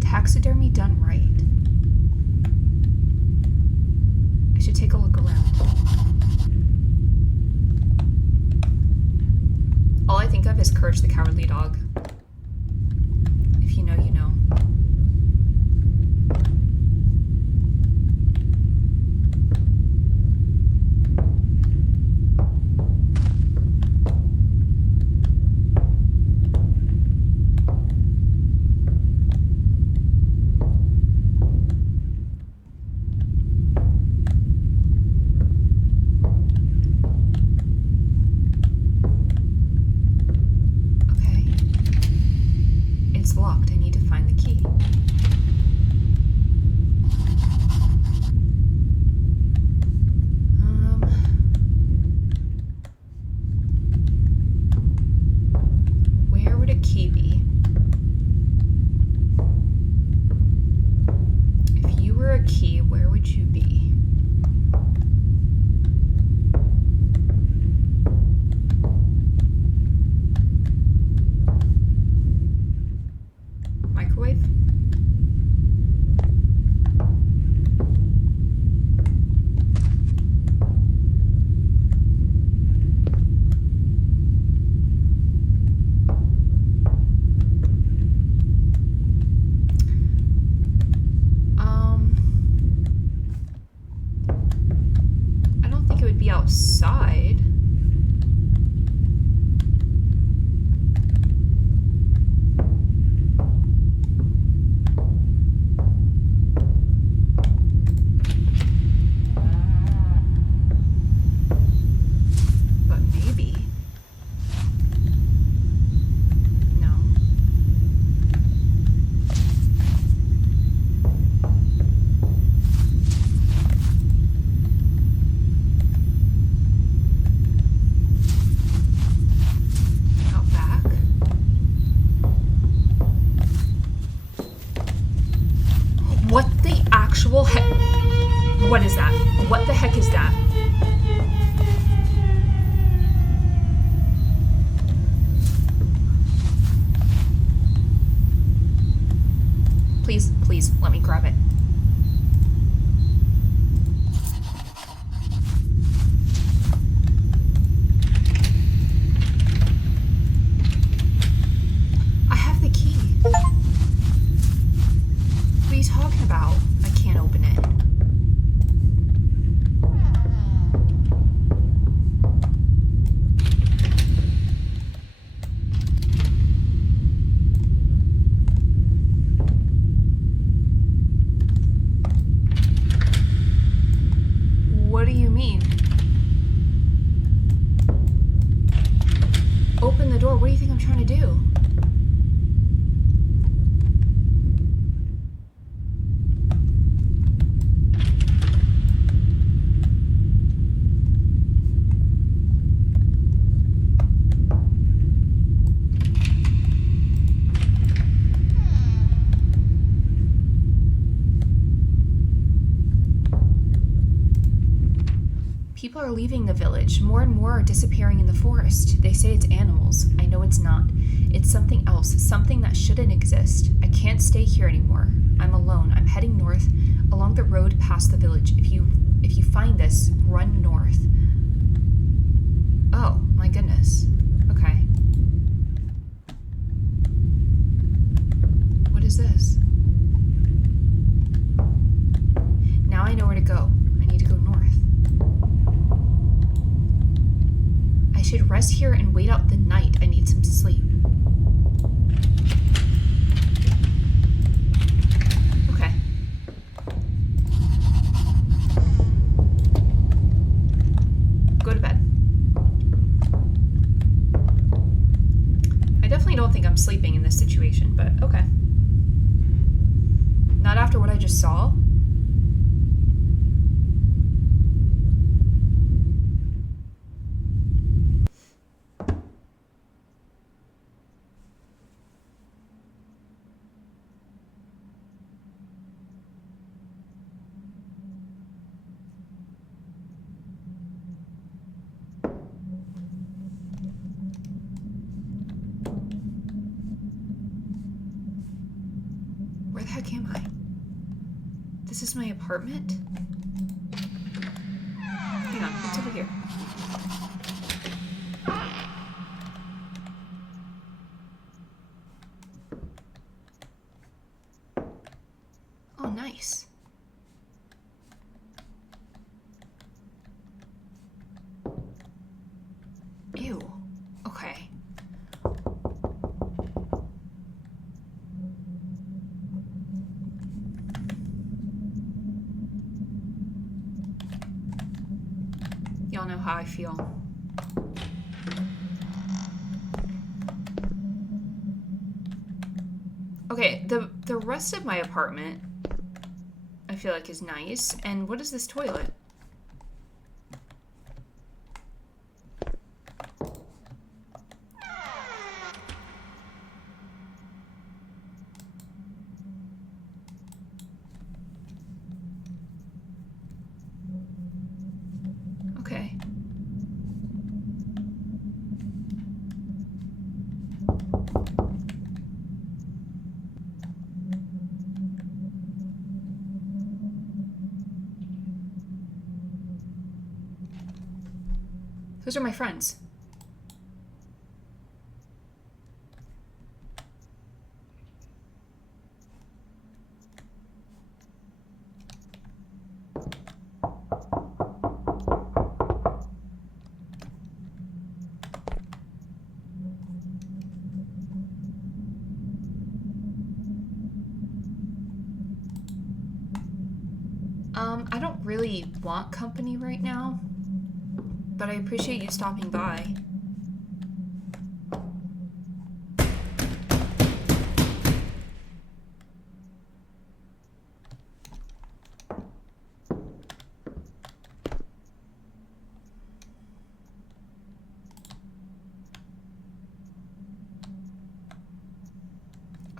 Taxidermy done right. I should take a look around. All I think of is Courage the Cowardly Dog. If you know, you know. It's locked. I need to find the key. Where would a key be? If you were a key, where would you be? Microwave? I don't think it would be outside. What the actual heck? What is that? What the heck is that? Please, please, let me grab it. I have the key. What are you talking about? I can't open it. open the door. What do you think I'm trying to do? People are leaving the village. More and more are disappearing in the forest. They say it's animals. I know it's not. It's something else, something that shouldn't exist. I can't stay here anymore. I'm alone. I'm heading north along the road past the village. If you find this, run north. Oh, my goodness. Okay. What is this? Now I know where to go. I need to go north. I should rest here and wait out the night. I need some sleep. Okay. Go to bed. I definitely don't think I'm sleeping in this situation, but okay. Not after what I just saw. Where the heck am I? This is my apartment? Hang on, what's over here? Oh, nice. Ew. Okay. Y'all know how I feel. Okay, the rest of my apartment I feel like is nice. And what is this toilet? Okay. Those are my friends. I don't really want company right now, but I appreciate you stopping by.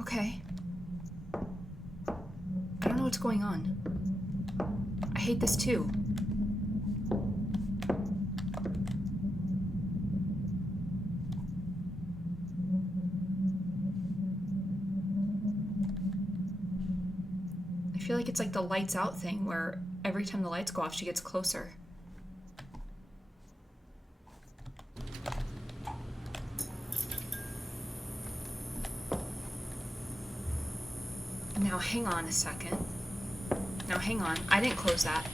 Okay. I don't know what's going on. I hate this too. I feel like it's like the lights out thing where every time the lights go off, she gets closer. Now hang on a second. Now hang on. I didn't close that.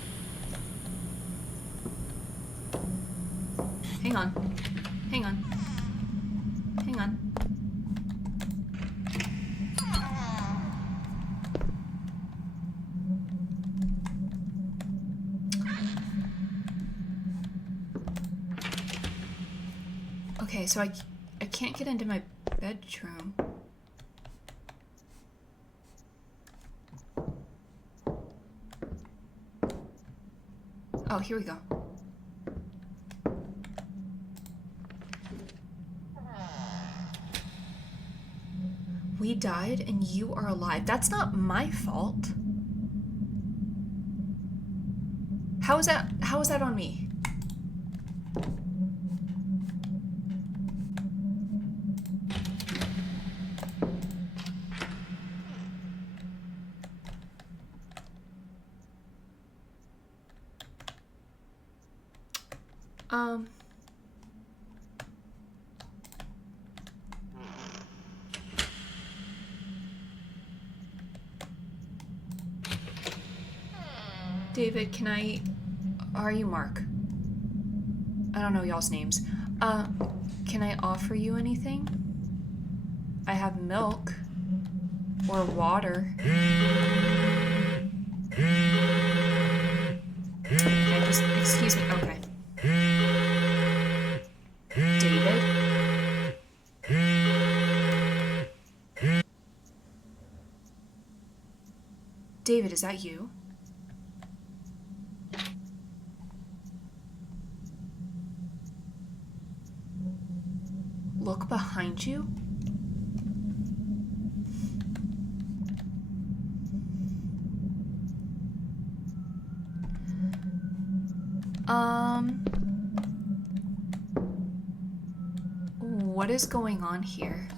Hang on. Hang on. Hang on. Okay, so I I can't get into my bedroom. Oh, here we go. We died and you are alive. That's not my fault. How is that on me? David, are you Mark? I don't know y'all's names. Can I offer you anything? I have milk. Or water. Okay, just excuse me. Okay. David? David, is that you? Look behind you? What is going on here?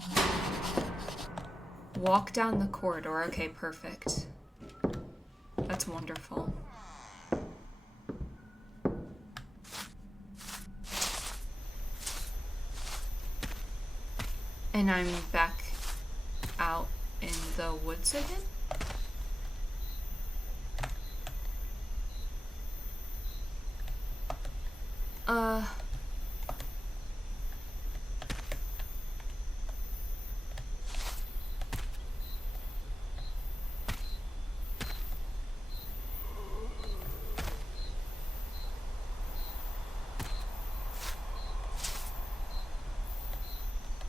Walk down the corridor. Okay, perfect. That's wonderful. And I'm back out in the woods again?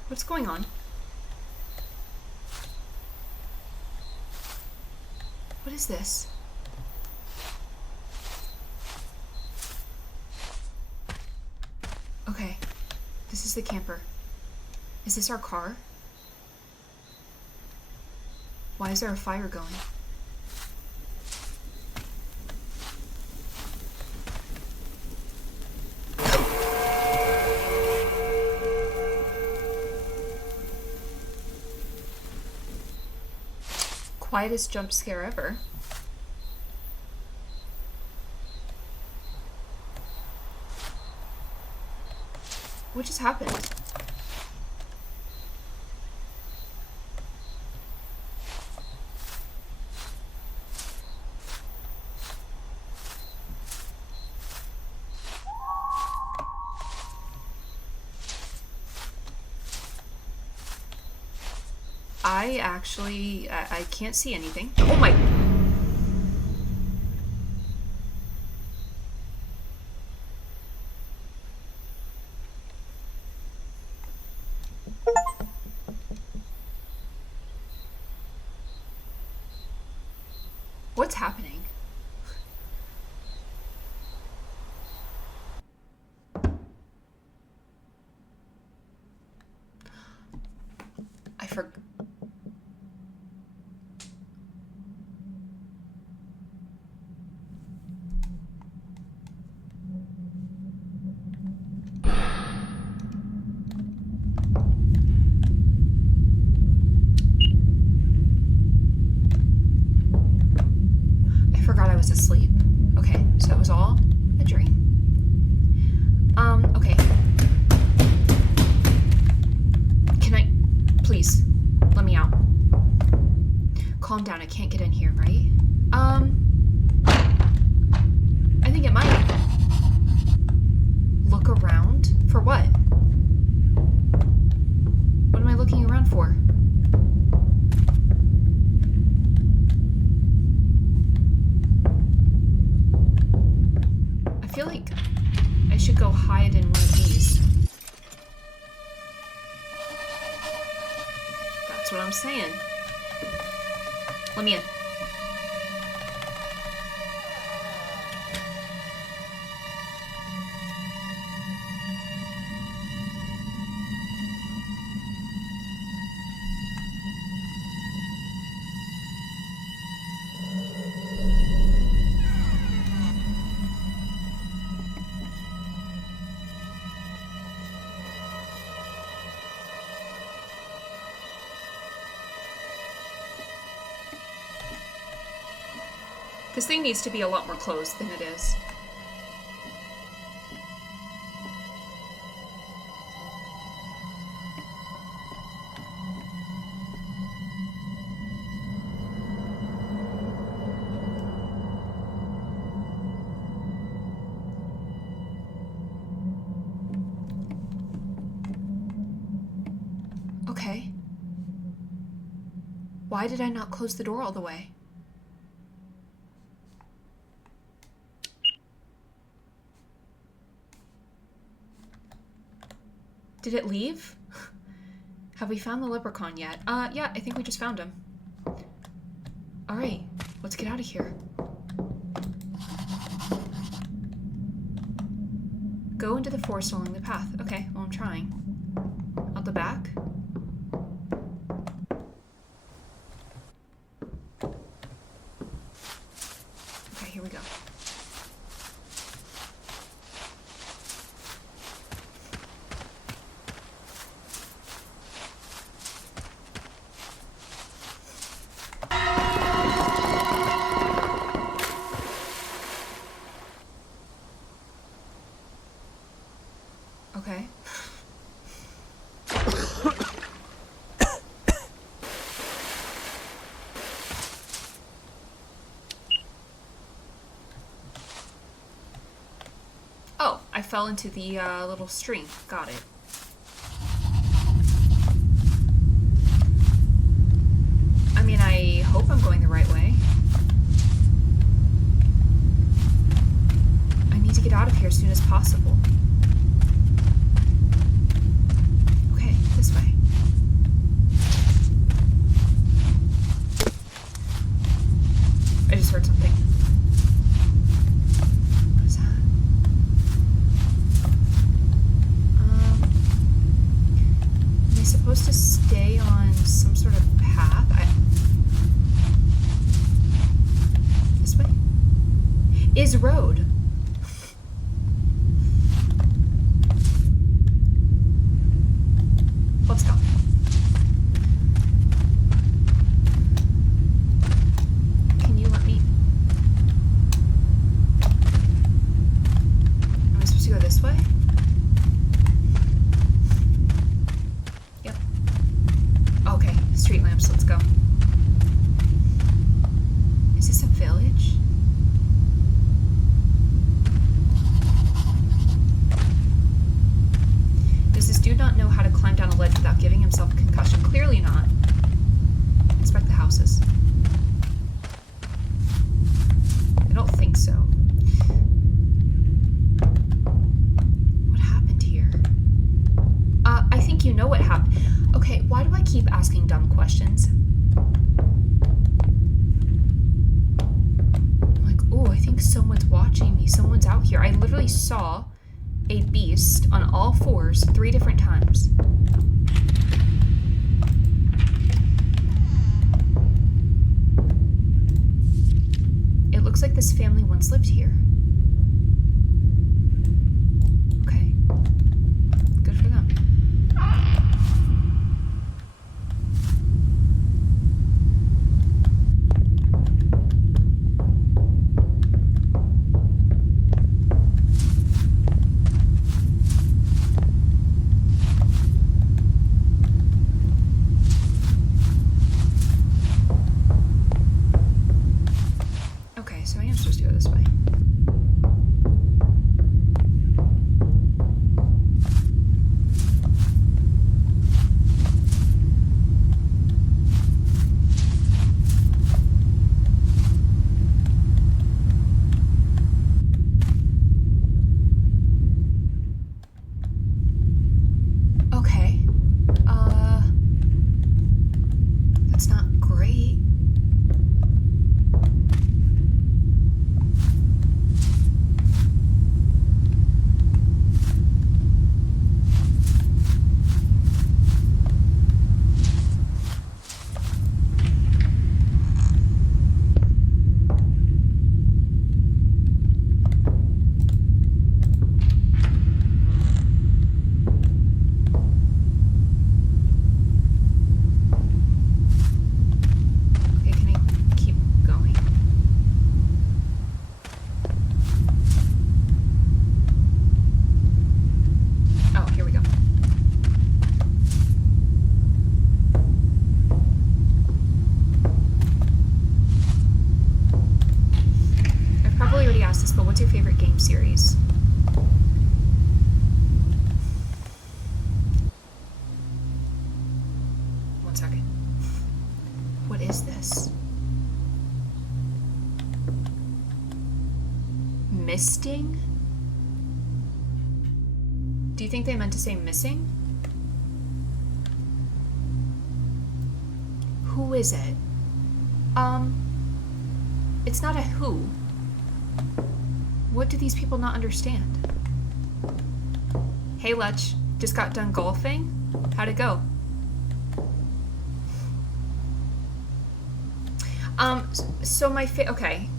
What's going on? What is this? Okay, this is the camper. Is this our car? Why is there a fire going? Quietest jump scare ever. What just happened? I can't see anything. Oh my... What's happening? I forgot. I was asleep. Okay, so it was all a dream. Okay. Can I... Please, let me out. Calm down, I can't get in here, right? I think it might. Look around? For what? What am I looking around for? I feel like I should go hide in one of these. That's what I'm saying. Let me in. This thing needs to be a lot more closed than it is. Okay. Why did I not close the door all the way? Did it leave? Have we found the leprechaun yet? Yeah, I think we just found him. Alright, let's get out of here. Go into the forest along the path. Okay, well, I'm trying. Out the back? Okay, here we go. Okay. Oh, I fell into the little stream. Got it. I mean, I hope I'm going the right way. I need to get out of here as soon as possible. Okay, this way. I just heard something. What is that? Am I supposed to stay on some sort of path? This way? Is road. Let's go. Can you let me? Am I supposed to go this way? Yep. Okay, street lamps, let's go. Is this a village? Does this dude not know how to climb down a ledge without giving himself a concussion? Clearly not. Inspect the houses. I don't think so. What happened here? I think you know what happened. Okay, why do I keep asking dumb questions? I'm like, oh, I think someone's watching me. Someone's out here. I literally saw a beast on all fours 3 different times. It looks like this family once lived here. Okay. Good for them. Okay, so I am supposed to go this way. series. One second. What is this? Misting? Do you think they meant to say missing? Who is it? It's not a who. What do these people not understand? Hey, Lech, just got done golfing? How'd it go? So my okay.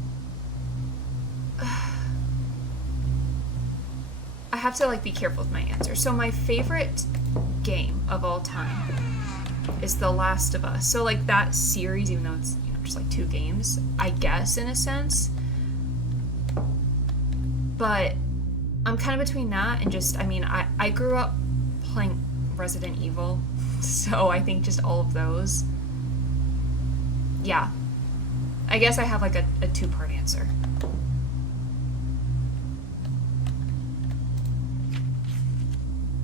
I have to, like, be careful with my answer. So my favorite game of all time is The Last of Us. So, like, that series, even though it's, you know, just like 2 games, I guess, in a sense. But I'm kind of between that and just, I mean, I grew up playing Resident Evil, so I think just all of those. Yeah. I guess I have, like, a 2-part answer.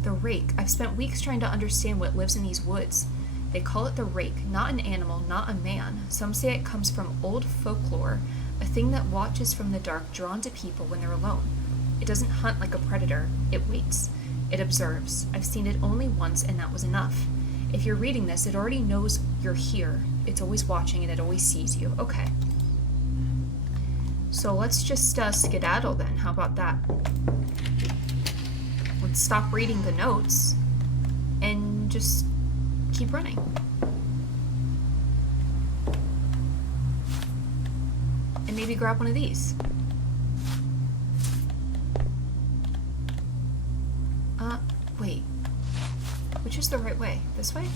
The rake. I've spent weeks trying to understand what lives in these woods. They call it the rake, not an animal, not a man. Some say it comes from old folklore, a thing that watches from the dark, drawn to people when they're alone. It doesn't hunt like a predator. It waits. It observes. I've seen it only once, and that was enough. If you're reading this, it already knows you're here. It's always watching, and it always sees you. Okay. So let's just skedaddle then. How about that? Let's stop reading the notes and just keep running. And maybe grab one of these. Wait. Which is the right way? This way?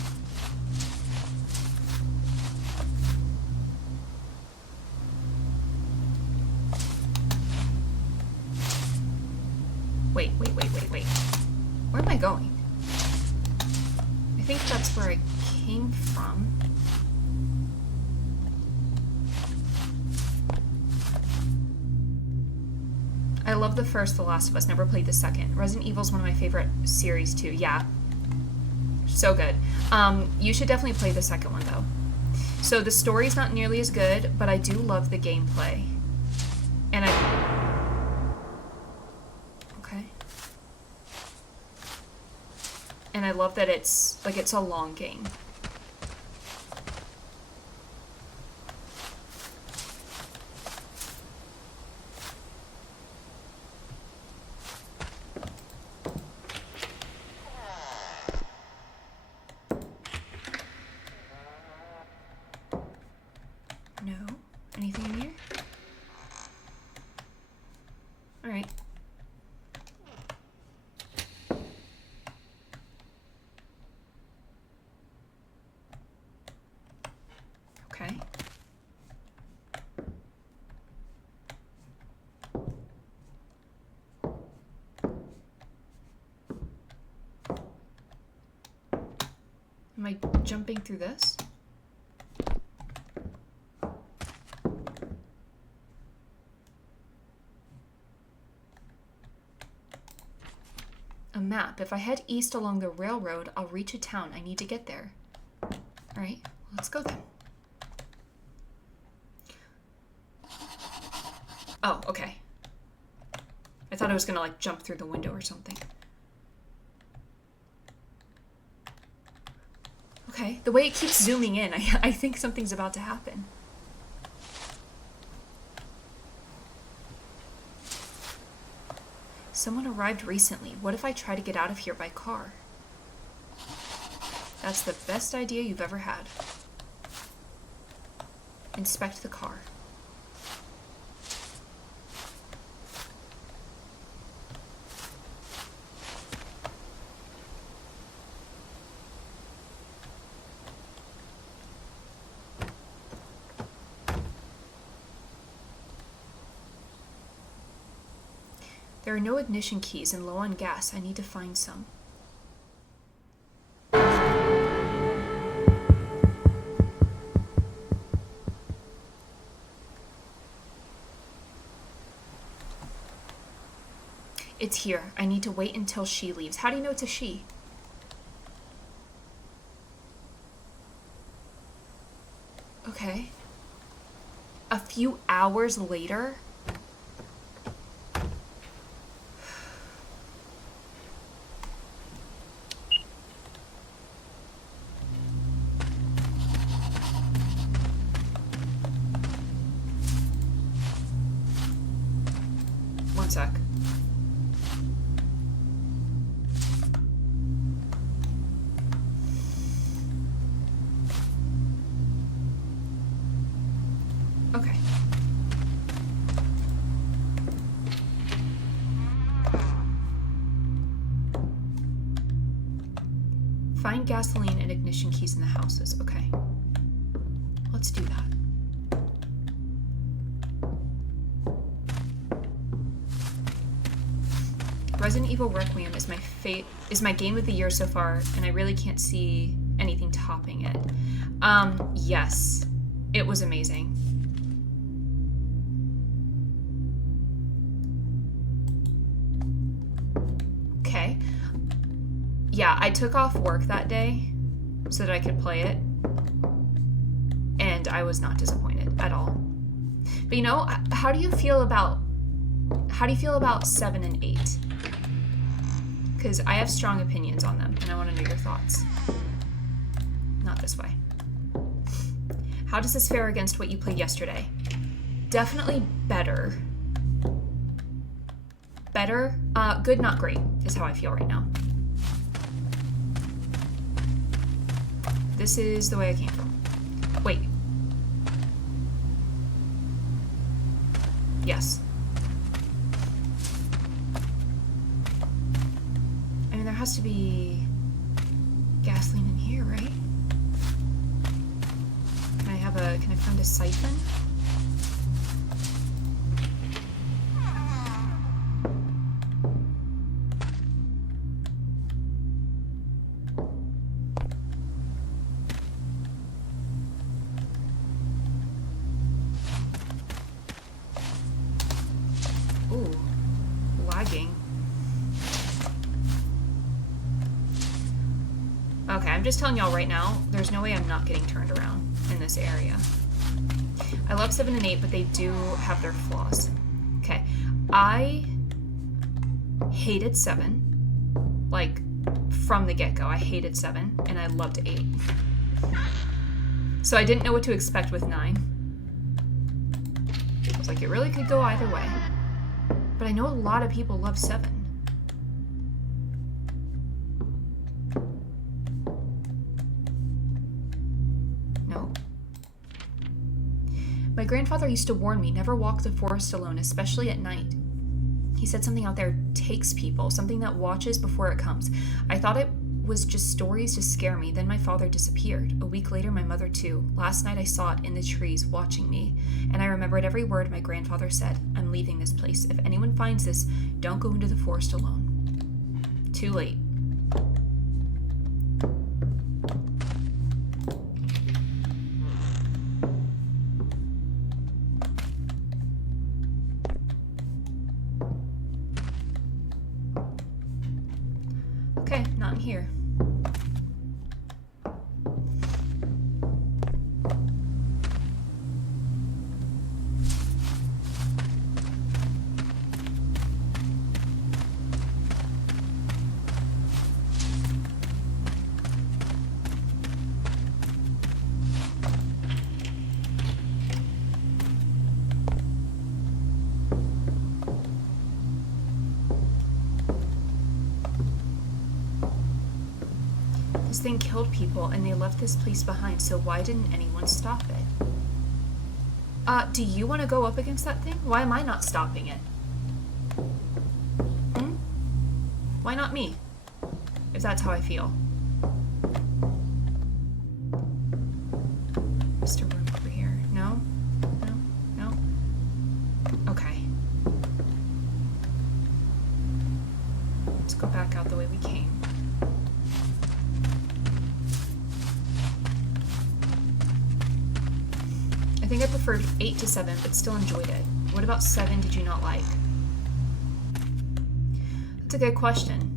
Wait. Where am I going? I think that's where I came from. I love the first The Last of Us, never played the second. Resident Evil is one of my favorite series too. Yeah. So good. You should definitely play the second one though. So the story's not nearly as good, but I do love the gameplay. And I love that it's a long game. No? Anything in here? All right. Okay. Am I jumping through this? A map. If I head east along the railroad, I'll reach a town. I need to get there. All right, let's go then. Oh, okay. I thought I was gonna, like, jump through the window or something. Okay, the way it keeps zooming in, I think something's about to happen. Someone arrived recently. What if I try to get out of here by car? That's the best idea you've ever had. Inspect the car. There are no ignition keys and low on gas. I need to find some. It's here. I need to wait until she leaves. How do you know it's a she? Okay. A few hours later? One sec. Okay. Find gasoline and ignition keys in the houses. Okay. Let's do that. Resident Evil Requiem is my game of the year so far, and I really can't see anything topping it. Yes. It was amazing. Okay. Yeah, I took off work that day so that I could play it, and I was not disappointed at all. But you know, how do you feel about 7 and 8? Because I have strong opinions on them, and I want to know your thoughts. Not this way. How does this fare against what you played yesterday? Definitely better. Better? Good, not great, is how I feel right now. This is the way I came from. Wait. Yes. I mean, there has to be gasoline in here, right? Can I find a siphon? Ooh, lagging. Okay, I'm just telling y'all right now, there's no way I'm not getting turned around in this area. I love 7 and 8, but they do have their flaws. Okay, I hated 7. Like, from the get-go, I hated 7, and I loved 8. So I didn't know what to expect with 9. I was like, it really could go either way. But I know a lot of people love 7. No. My grandfather used to warn me, never walk the forest alone, especially at night. He said something out there takes people, something that watches before it comes. I thought it was just stories to scare me. Then my father disappeared. A week later, my mother too. Last night I saw it in the trees watching me, and I remembered every word my grandfather said. I'm leaving this place. If anyone finds this, don't go into the forest alone. Too late. Okay, not in here. This thing killed people and they left this place behind, so why didn't anyone stop it? Do you want to go up against that thing? Why am I not stopping it? Why not me? If that's how I feel. Just a room over here. No? No? No? Okay. Let's go back out the way we came. I think I preferred 8 to 7, but still enjoyed it. What about 7 did you not like? That's a good question.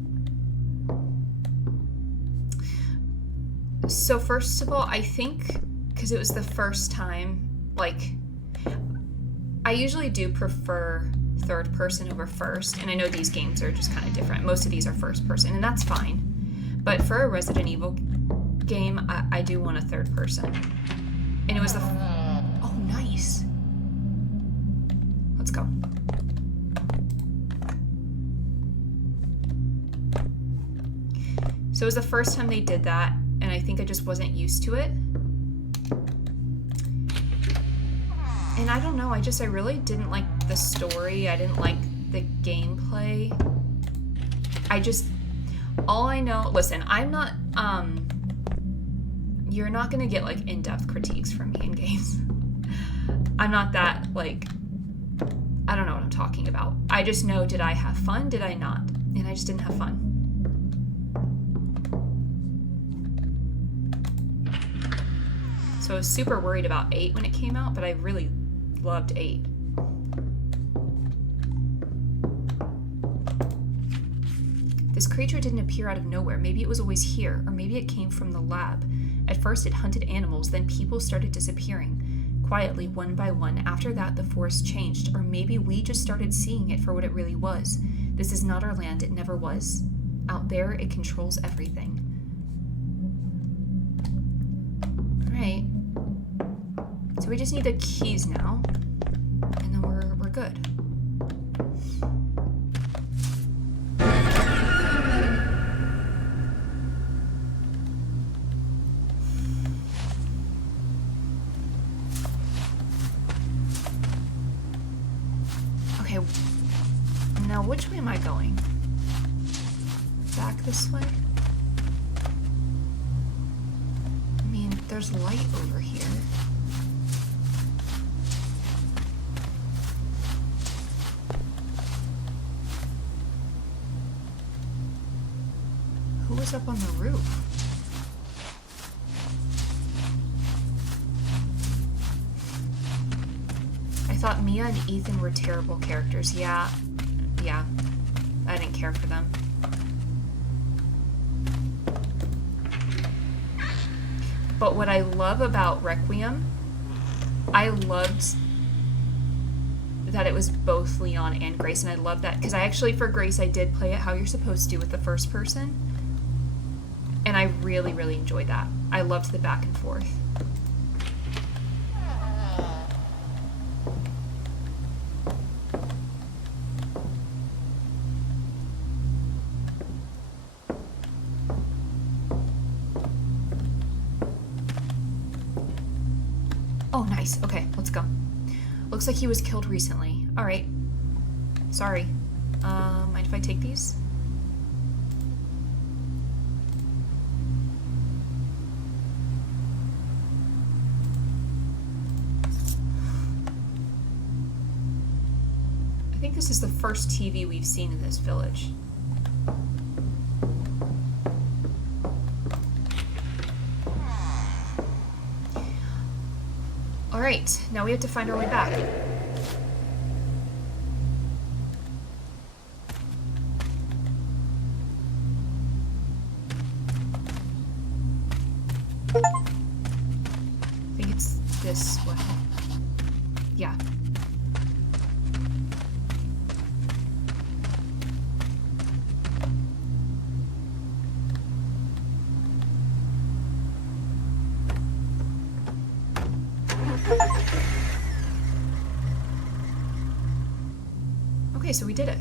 So first of all, I think because it was the first time, like, I usually do prefer third person over first, and I know these games are just kind of different. Most of these are first person, and that's fine. But for a Resident Evil game, I do want a third person. And it was the... Oh, nice. Let's go. So it was the first time they did that, and I think I just wasn't used to it. And I don't know, I really didn't like the story. I didn't like the gameplay. All I know, listen, I'm not, you're not gonna get like in-depth critiques from me in games. I'm not that, like, I don't know what I'm talking about. I just know, did I have fun? Did I not? And I just didn't have fun. So I was super worried about 8 when it came out, but I really loved 8. This creature didn't appear out of nowhere. Maybe it was always here, or maybe it came from the lab. At first it hunted animals, then people started disappearing. Quietly, one by one. After that, the forest changed, or maybe we just started seeing it for what it really was. This is not our land, it never was. Out there, it controls everything. Alright. So we just need the keys now, and then we're good. Okay, now which way am I going? Back this way? I mean, there's light over here. Who was up on the roof? I thought Mia and Ethan were terrible characters. Yeah. I didn't care for them. But what I love about Requiem, I loved that it was both Leon and Grace, and I love that, because I actually, for Grace, I did play it how you're supposed to with the first person, and I really, really enjoyed that. I loved the back and forth. Oh, nice. Okay, let's go. Looks like he was killed recently. Alright. Sorry. Mind if I take these? I think this is the first TV we've seen in this village. Alright, now we have to find our way back. I think it's this way. Yeah. Okay, so we did it.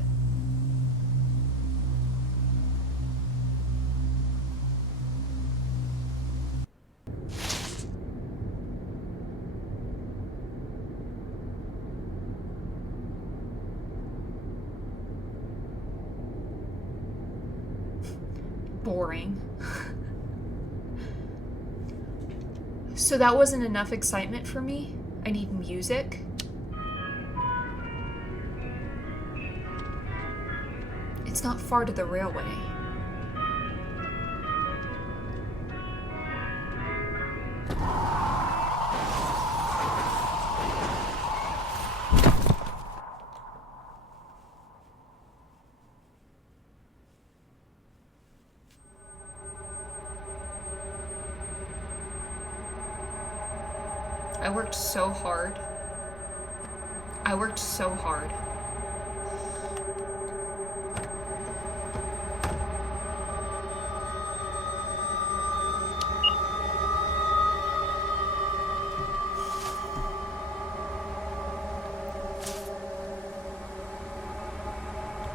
Boring. So that wasn't enough excitement for me. I need music. It's not far to the railway. I worked so hard. I worked so hard.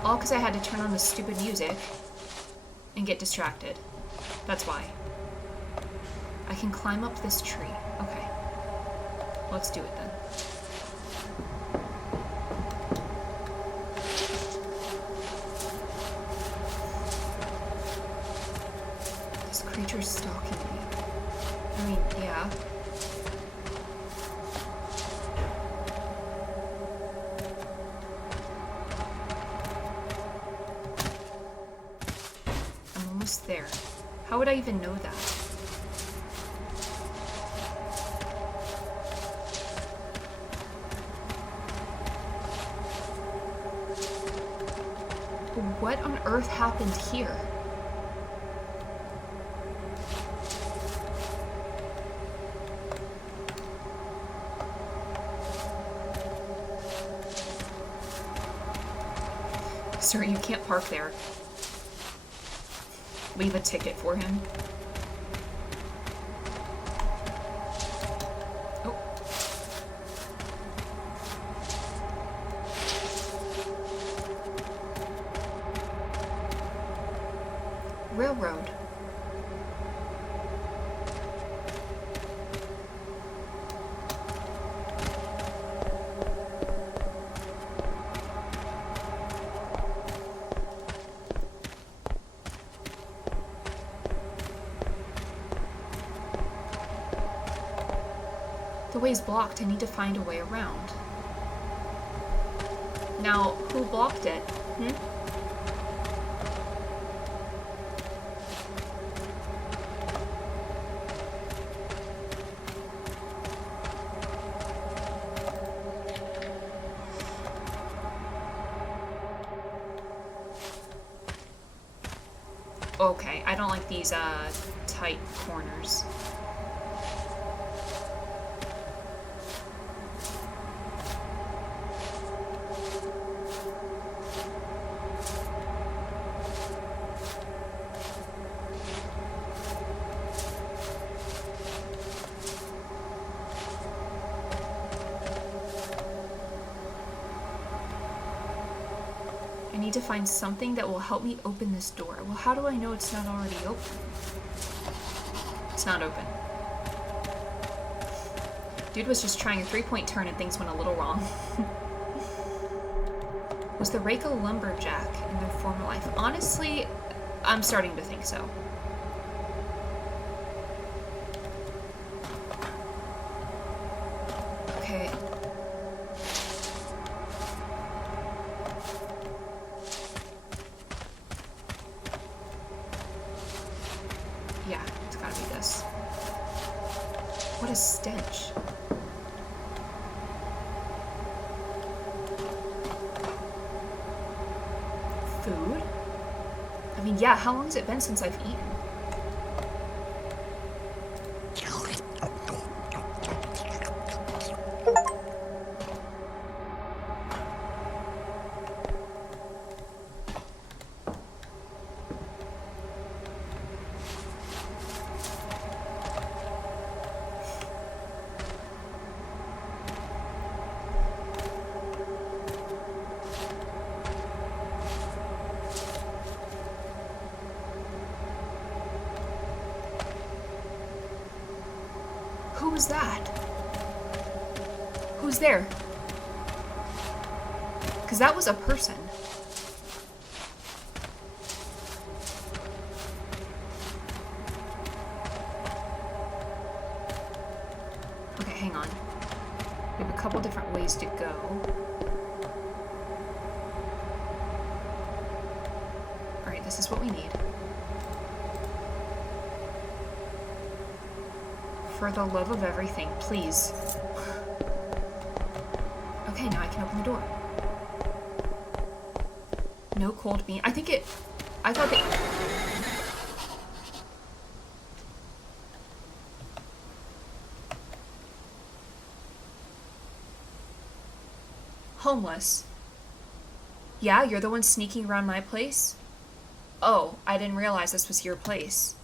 All because I had to turn on the stupid music and get distracted. That's why. I can climb up this tree. Okay. Let's do it then. This creature's stalking me. I mean, yeah. I'm almost there. How would I even know that? What on earth happened here? Sir, you can't park there. Leave a ticket for him. Oh. Railroad. The way's blocked. I need to find a way around. Now, who blocked it? Okay, I don't like these tight corners. I need to find something that will help me open this door. Well, how do I know it's not already open? It's not open. Dude was just trying a three-point turn and things went a little wrong. Was the Rake a lumberjack in their former life? Honestly, I'm starting to think so. Okay. Yeah, it's gotta be this. What a stench. Food? I mean, yeah, how long has it been since I've eaten? Who was that? Who's there? Because that was a person. Okay, hang on. We have a couple different ways to go. Alright, this is what we need. For the love of everything, please. Okay, now I can open the door. No cold bean. I thought they... Homeless. Yeah, you're the one sneaking around my place? Oh, I didn't realize this was your place.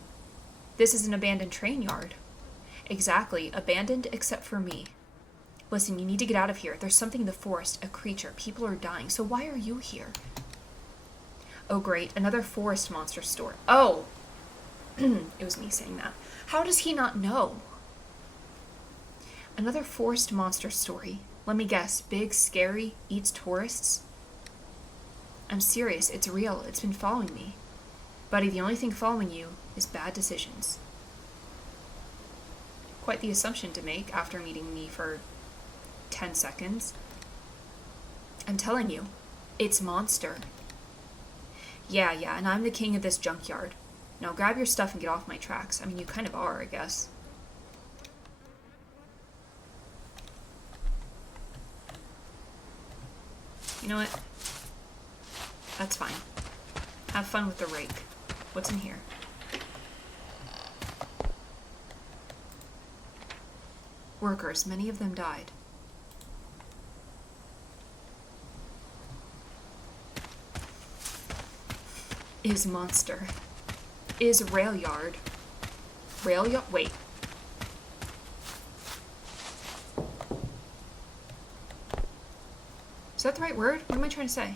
This is an abandoned train yard. Exactly, abandoned except for me. Listen, you need to get out of here. There's something in the forest, a creature. People are dying, so why are you here? Oh, great, another forest monster story. Oh! It was me saying that. How does he not know? Another forest monster story. Let me guess, big, scary, eats tourists? I'm serious, it's real, it's been following me. Buddy, the only thing following you is bad decisions. Quite the assumption to make after meeting me for 10 seconds. I'm telling you, it's Monster. Yeah, and I'm the king of this junkyard. Now grab your stuff and get off my tracks. I mean, you kind of are, I guess. You know what? That's fine. Have fun with the rake. What's in here? Workers, many of them died. Is Monster. Is rail yard. Wait. Is that the right word? What am I trying to say?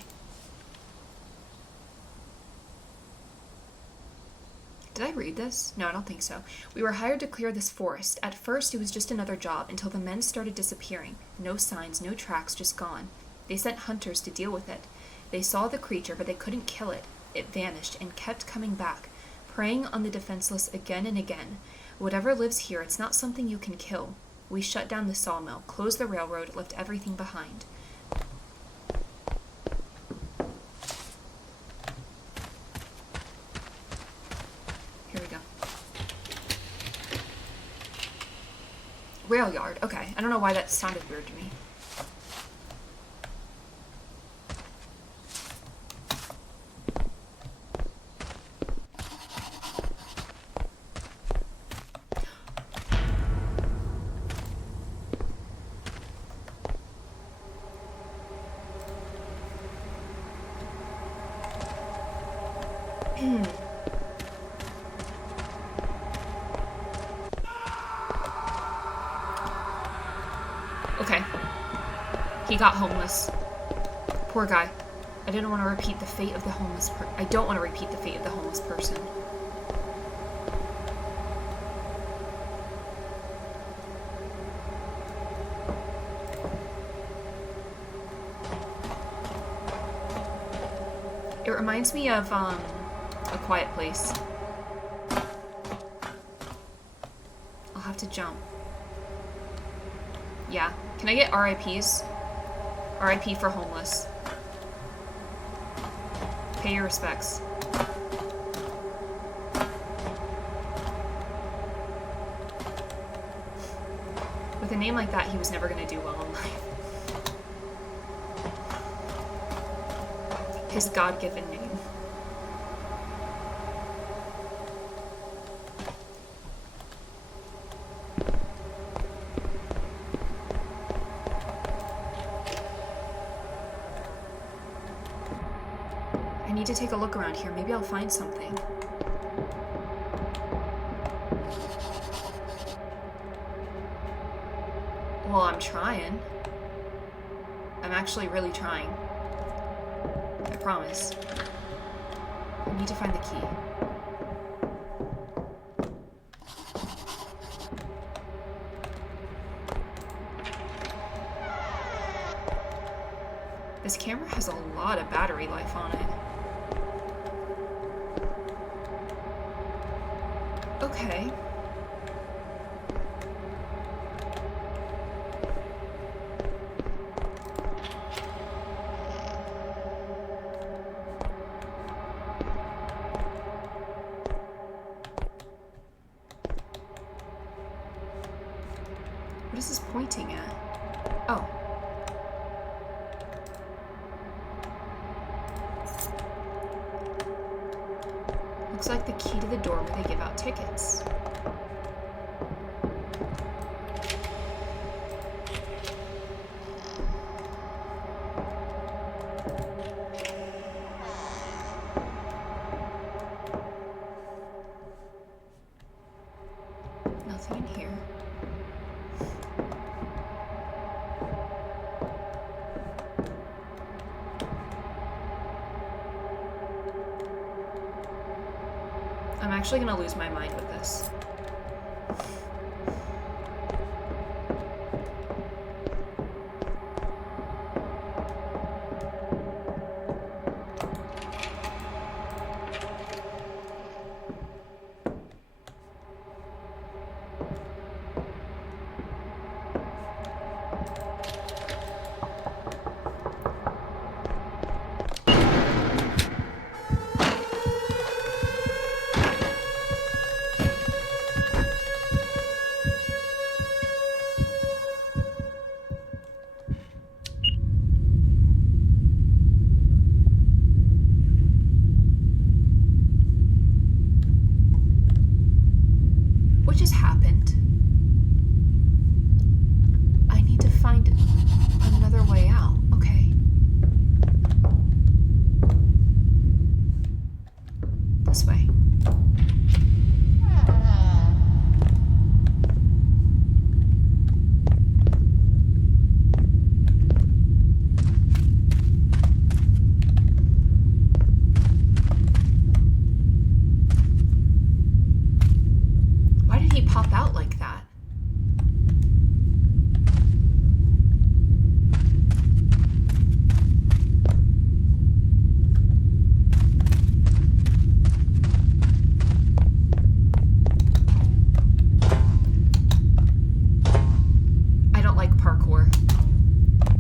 Did I read this? No, I don't think so. We were hired to clear this forest. At first, it was just another job until the men started disappearing. No signs, no tracks, just gone. They sent hunters to deal with it. They saw the creature, but they couldn't kill it. It vanished and kept coming back, preying on the defenseless again and again. Whatever lives here, it's not something you can kill. We shut down the sawmill, closed the railroad, left everything behind. Here we go. Rail yard. Okay. I don't know why that sounded weird to me. Okay. He got homeless. Poor guy. I didn't want to repeat the fate of the homeless I don't want to repeat the fate of the homeless person. It reminds me of, A Quiet Place. I'll have to jump. Yeah. Can I get RIPs? RIP for homeless. Pay your respects. With a name like that, he was never going to do well in life. His God-given name. I need to take a look around here. Maybe I'll find something. Well, I'm trying. I'm actually really trying. I promise. I need to find the key. This camera has a lot of battery life on it. Okay. What is this pointing at? Oh. Looks like the key to the door where they give out tickets. Nothing in here. I'm actually gonna lose my mind with this. What just happened? I need to find another way out. Okay. This way. Why did he pop out like that? I don't like parkour.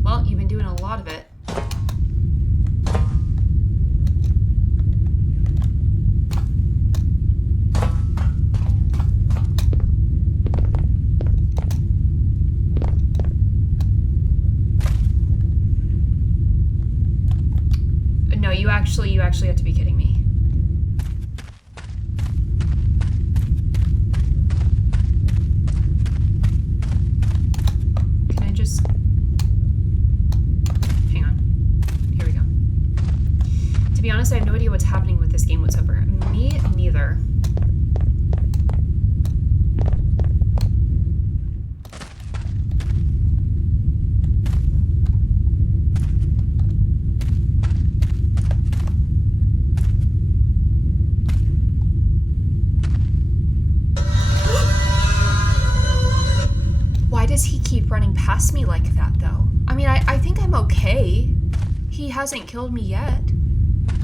Well, you've been doing a lot of it. No, you actually have to be kidding me. Can I just... Hang on. Here we go. To be honest, I have no idea what's happening with this game whatsoever. Me neither. Why does he keep running past me like that, though? I mean, I think I'm okay. He hasn't killed me yet.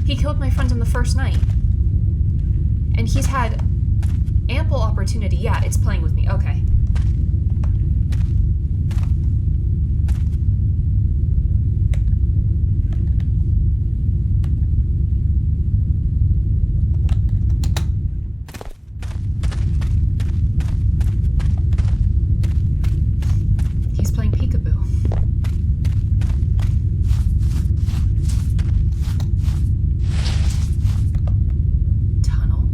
He killed my friends on the first night. And he's had ample opportunity. Yeah, it's playing with me. Okay. He's playing peekaboo. Tunnel.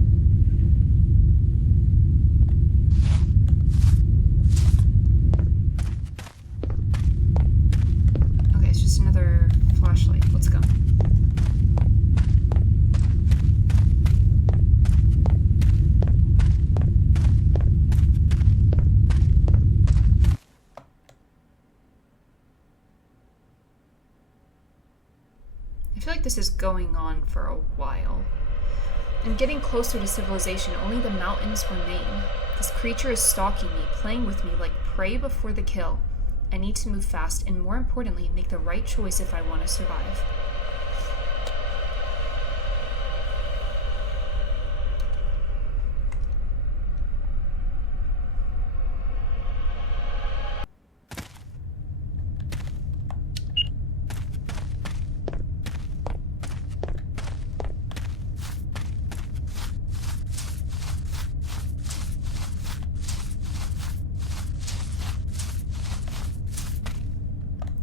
Okay, it's just another flashlight. Let's go. I feel like this is going on for a while. I'm getting closer to civilization. Only the mountains remain. This creature is stalking me, playing with me like prey before the kill. I need to move fast and, more importantly, make the right choice if I want to survive.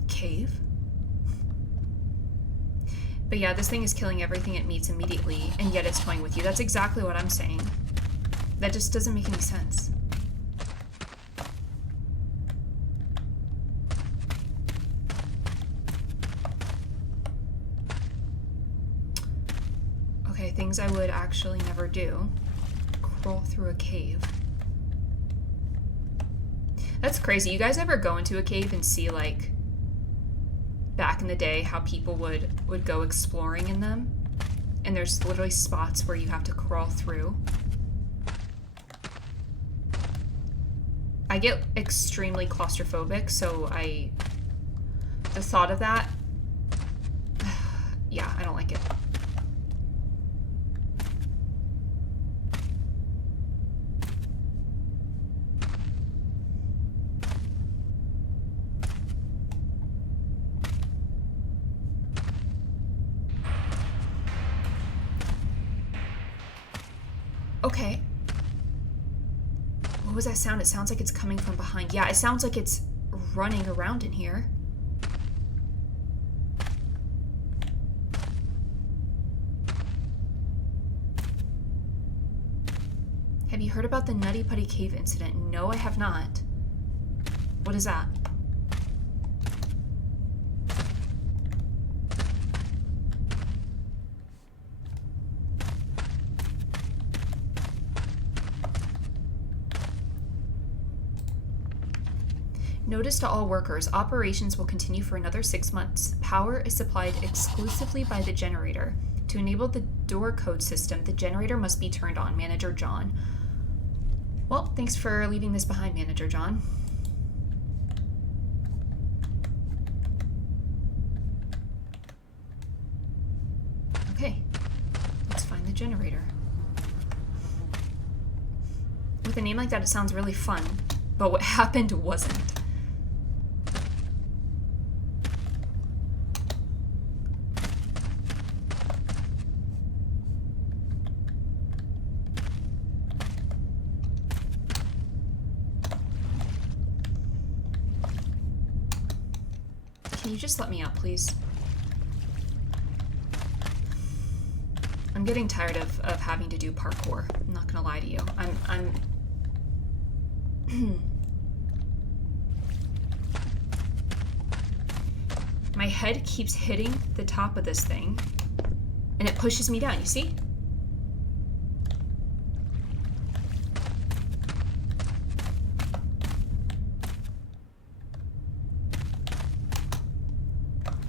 Cave? But yeah, this thing is killing everything it meets immediately, and yet it's toying with you. That's exactly what I'm saying. That just doesn't make any sense. Okay, things I would actually never do. Crawl through a cave. That's crazy. You guys ever go into a cave and see, like, back in the day how people would go exploring in them? And there's literally spots where you have to crawl through. I get extremely claustrophobic, so the thought of that, yeah, I don't like it. Okay. What was that sound? It sounds like it's coming from behind. Yeah, it sounds like it's running around in here. Have you heard about the Nutty Putty Cave incident? No, I have not. What is that? Notice to all workers, operations will continue for another 6 months. Power is supplied exclusively by the generator. To enable the door code system, the generator must be turned on. Manager John. Well, thanks for leaving this behind, Manager John. Okay, let's find the generator. With a name like that, it sounds really fun, but what happened wasn't. Can you just let me out, please? I'm getting tired of having to do parkour. I'm not gonna lie to you. I'm my head keeps hitting the top of this thing, and it pushes me down, you see?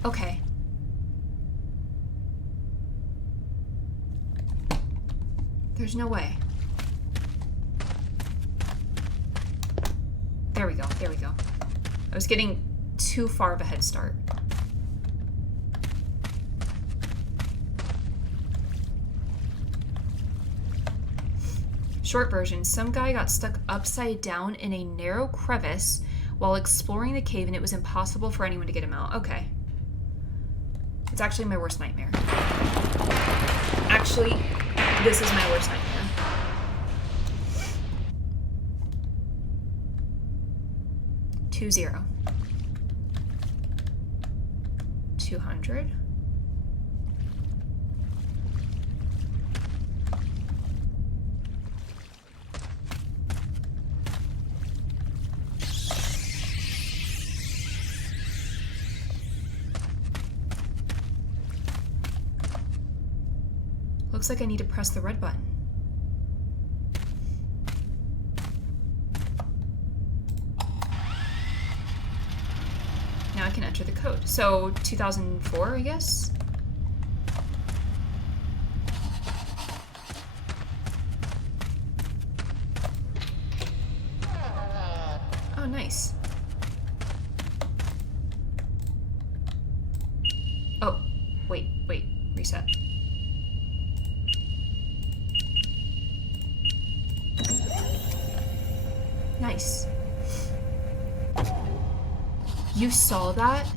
Okay. There's no way. There we go, there we go. I was getting too far of a head start. Short version, some guy got stuck upside down in a narrow crevice while exploring the cave and it was impossible for anyone to get him out. Okay. It's actually my worst nightmare. Actually, this is my worst nightmare. Two zero. 200. Looks like I need to press the red button. Now I can enter the code. So 2004, I guess? Oh, nice. Oh, wait, reset. Nice. You saw that,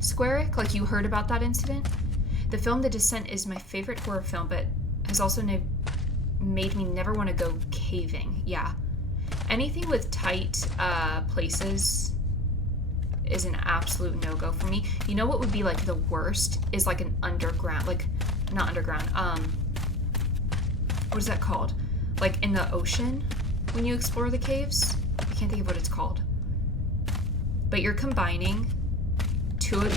Squaric? Like, you heard about that incident? The film The Descent is my favorite horror film, but has also made me never want to go caving. Yeah. Anything with tight places is an absolute no-go for me. You know what would be, like, the worst? Is, like, an underground, like, not underground, what is that called? Like, in the ocean, when you explore the caves? I can't think of what it's called. But you're combining two of...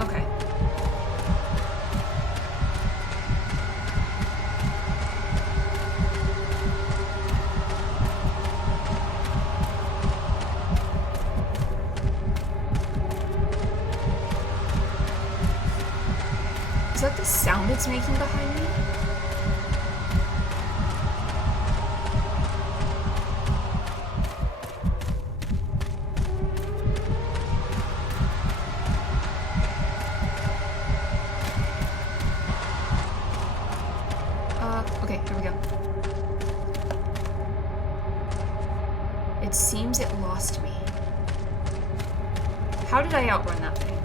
Okay. the sound it's making behind me? Okay, here we go. It seems it lost me. How did I outrun that thing?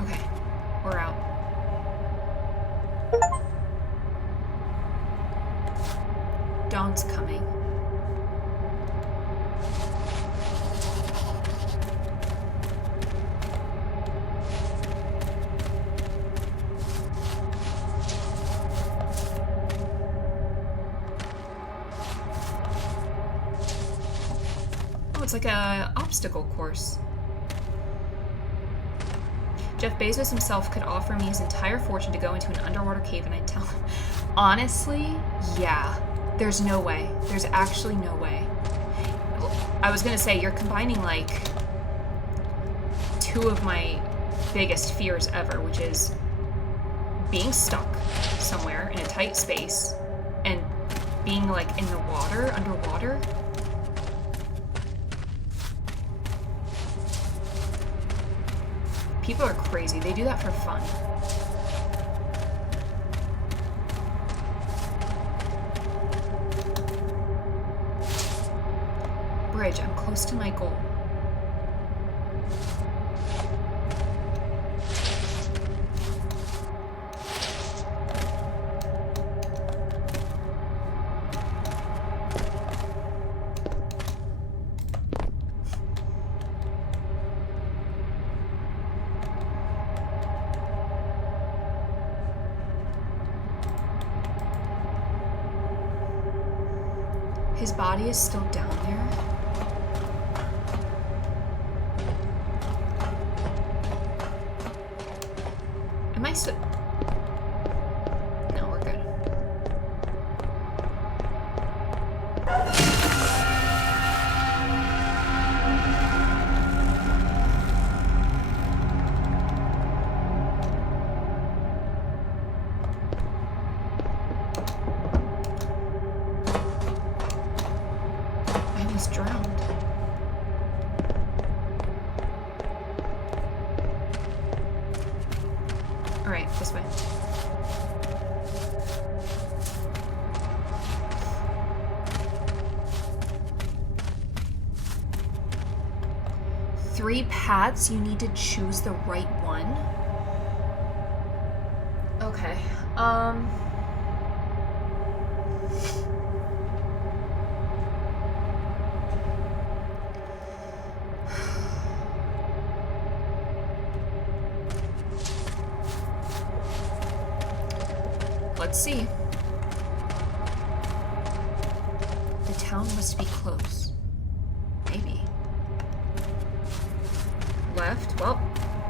Okay, we're out. Dawn's coming. Oh, it's like a obstacle course. Jeff Bezos himself could offer me his entire fortune to go into an underwater cave and I'd tell him. Honestly, yeah. There's no way. There's actually no way. I was gonna say, you're combining, like, two of my biggest fears ever, which is being stuck somewhere in a tight space and being, like, in the water, underwater. People are crazy. They do that for fun. Bridge. I'm close to my goal. His body is still down there. Am I still... No, we're good. I was drowned. Alright, this way. Three paths, you need to choose the right one. Okay, let's see. The town must be close. Maybe. Left? Well,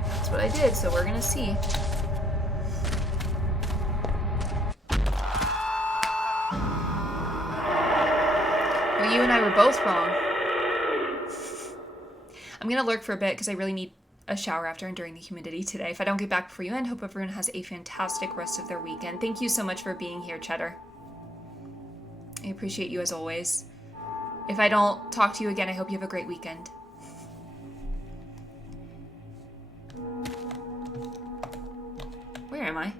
that's what I did, so we're gonna see. Well, you and I were both wrong. I'm gonna lurk for a bit because I really need a shower after enduring the humidity today. If I don't get back before you end, hope everyone has a fantastic rest of their weekend. Thank you so much for being here, Cheddar. I appreciate you as always. If I don't talk to you again, I hope you have a great weekend. Where am I?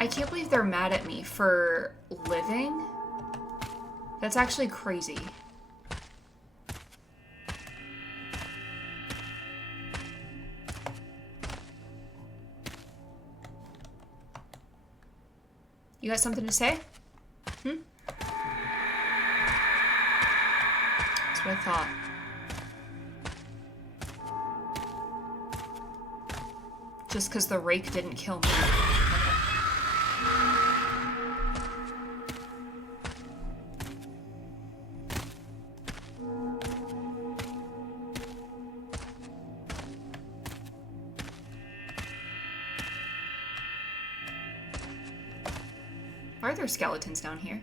I can't believe they're mad at me for living. That's actually crazy. You got something to say? Hmm? That's what I thought. Just because the rake didn't kill me. Okay. Are there skeletons down here?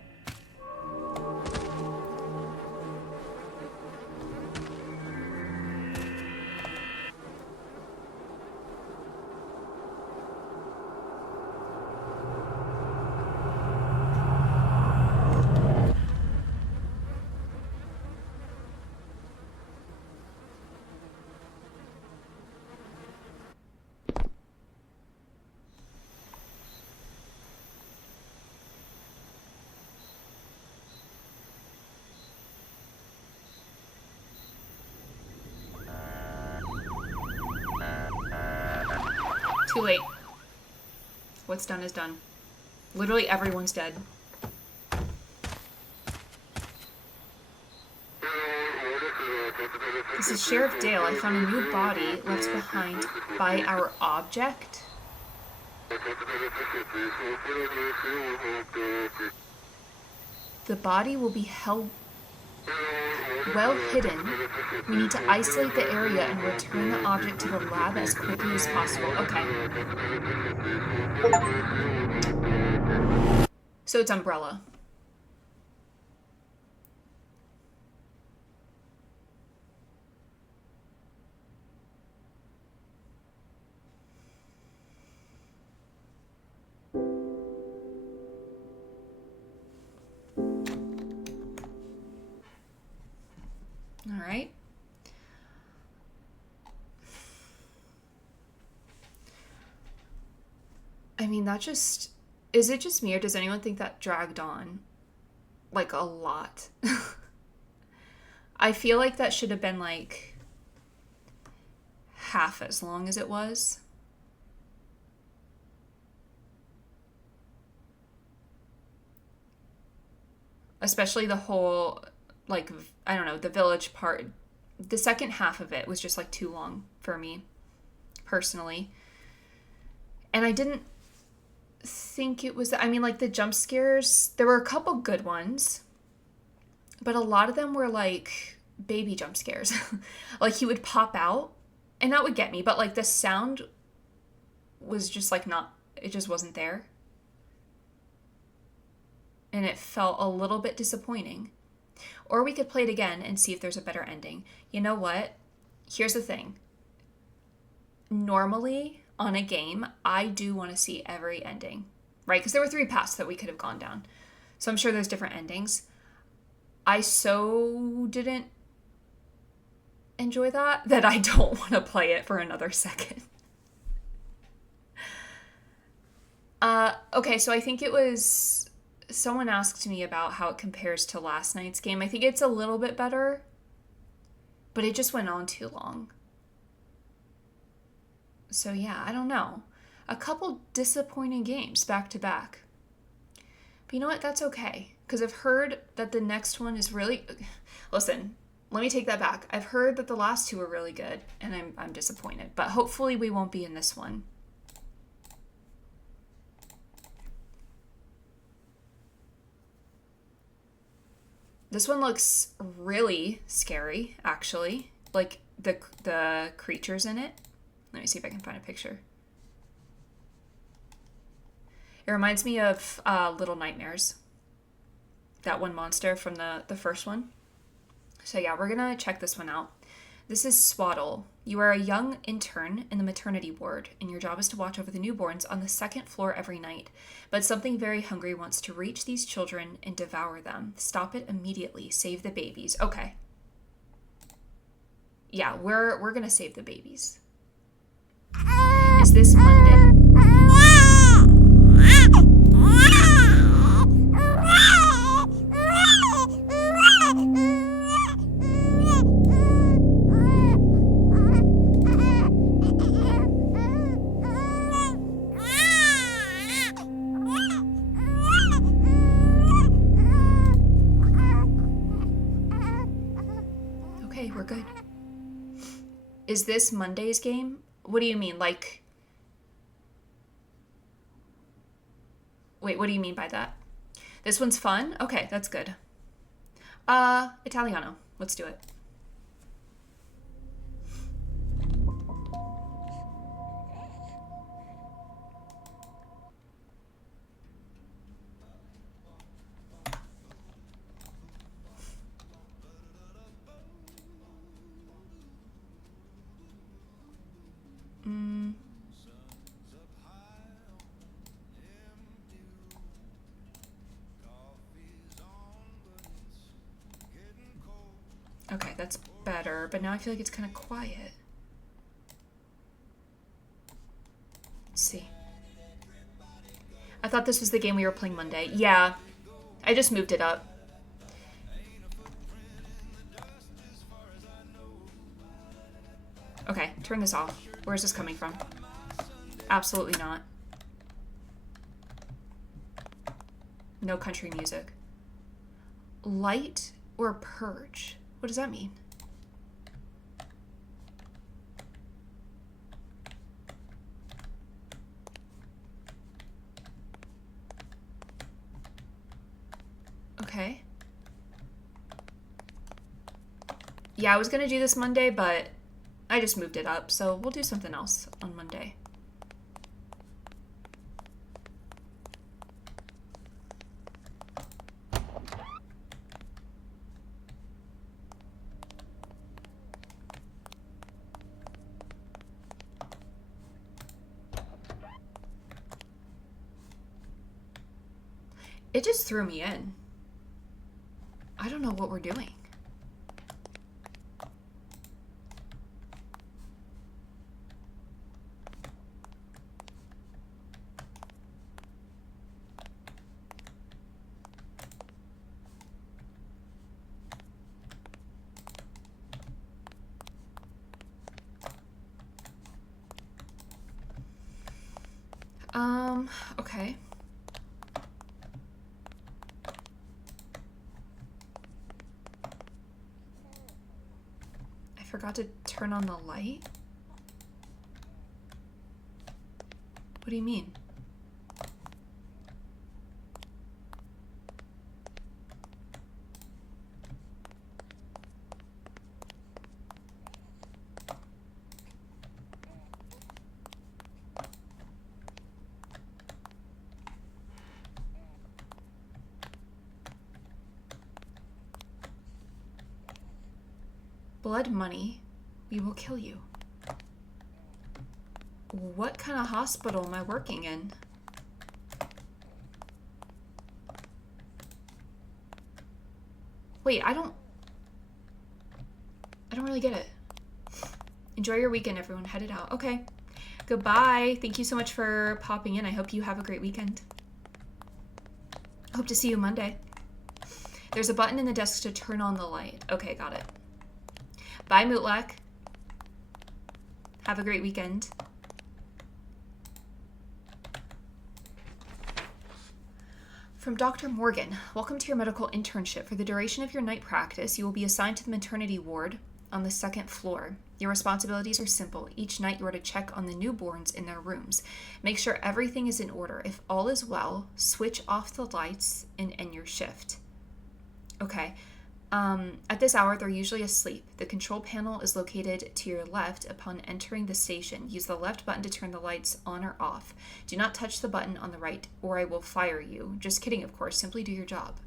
Too late. What's done is done. Literally everyone's dead. This is Sheriff Dale. I found a new body left behind by our object. The body will be held well hidden. We need to isolate the area and return the object to the lab as quickly as possible. Okay. So it's Umbrella. All right. I mean, that just... Is it just me, or does anyone think that dragged on? Like, a lot. I feel like that should have been, like, half as long as it was. Especially the whole... like, I don't know, the village part. The second half of it was just, like, too long for me, personally. And I didn't think it was... I mean, like, the jump scares, there were a couple good ones, but a lot of them were, like, baby jump scares. Like, he would pop out, and that would get me, but, like, the sound was just, like, not... It just wasn't there. And it felt a little bit disappointing. Or we could play it again and see if there's a better ending. You know what? Here's the thing. Normally, on a game, I do want to see every ending, right? Because there were 3 paths that we could have gone down. So I'm sure there's different endings. I so didn't enjoy that I don't want to play it for another second. Okay, so I think it was... Someone asked me about how it compares to last night's game. I think it's a little bit better, but it just went on too long. So yeah, I don't know. A couple disappointing games back to back. But you know what? That's okay. Because I've heard that the next one is really... Listen, let me take that back. I've heard that the last 2 were really good, and I'm disappointed. But hopefully we won't be in this one. This one looks really scary, actually. Like, the creatures in it. Let me see if I can find a picture. It reminds me of Little Nightmares. That one monster from the first one. So yeah, we're gonna check this one out. This is Swaddle. You are a young intern in the maternity ward, and your job is to watch over the newborns on the 2nd floor every night. But something very hungry wants to reach these children and devour them. Stop it immediately. Save the babies. Okay. Yeah, we're gonna save the babies. Is this London? we're good. Is this Monday's game? What do you mean? Like, wait, what do you mean by that? This one's fun? Okay, that's good. Italiano. Let's do it. Okay, that's better, but now I feel like it's kind of quiet. Let's see. I thought this was the game we were playing Monday. Yeah, I just moved it up. Okay, turn this off. Where is this coming from? Absolutely not. No country music. Light or purge? What does that mean? Okay. Yeah, I was gonna do this Monday, but I just moved it up, so we'll do something else on Monday. It just threw me in. I don't know what we're doing. Okay. I forgot to turn on the light? What do you mean? Blood money, we will kill you. What kind of hospital am I working in? Wait, I don't really get it. Enjoy your weekend, everyone. Headed out. Okay. Goodbye. Thank you so much for popping in. I hope you have a great weekend. Hope to see you Monday. There's a button in the desk to turn on the light. Okay, got it. Bye, Mootlak. Have a great weekend. From Dr. Morgan, welcome to your medical internship. For the duration of your night practice, you will be assigned to the maternity ward on the second floor. Your responsibilities are simple. Each night you are to check on the newborns in their rooms. Make sure everything is in order. If all is well, switch off the lights and end your shift. Okay. At this hour, they're usually asleep. The control panel is located to your left upon entering the station. Use the left button to turn the lights on or off. Do not touch the button on the right, or I will fire you. Just kidding, of course. Simply do your job.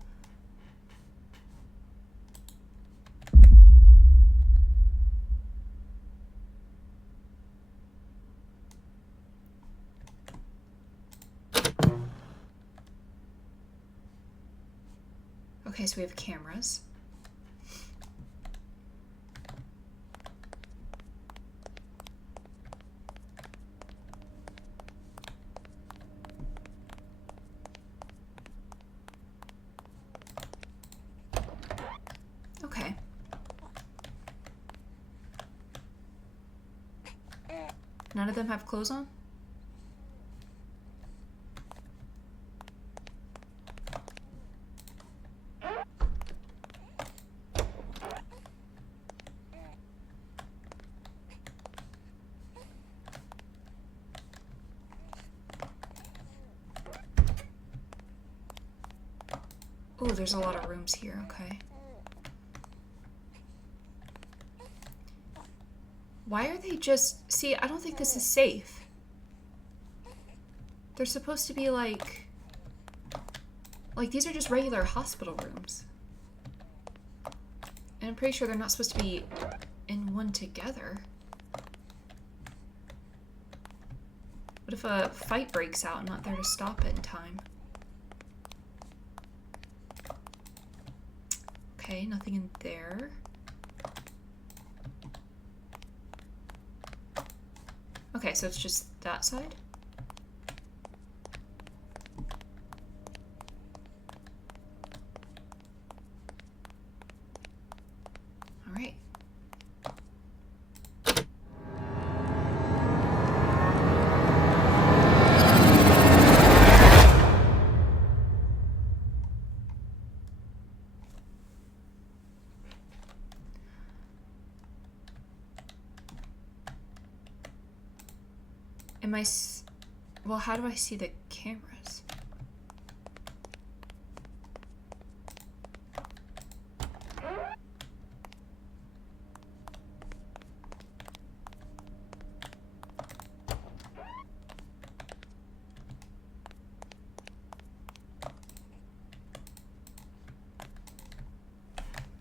Okay, so we have cameras. Okay. None of them have clothes on? Oh, there's a lot of rooms here. Okay. Why are they just... See, I don't think this is safe. They're supposed to be like... Like, these are just regular hospital rooms. And I'm pretty sure they're not supposed to be in one together. What if a fight breaks out? I'm not there to stop it in time. Okay, nothing in there. Okay, so it's just that side? All right. Am I... Well, how do I see the cameras?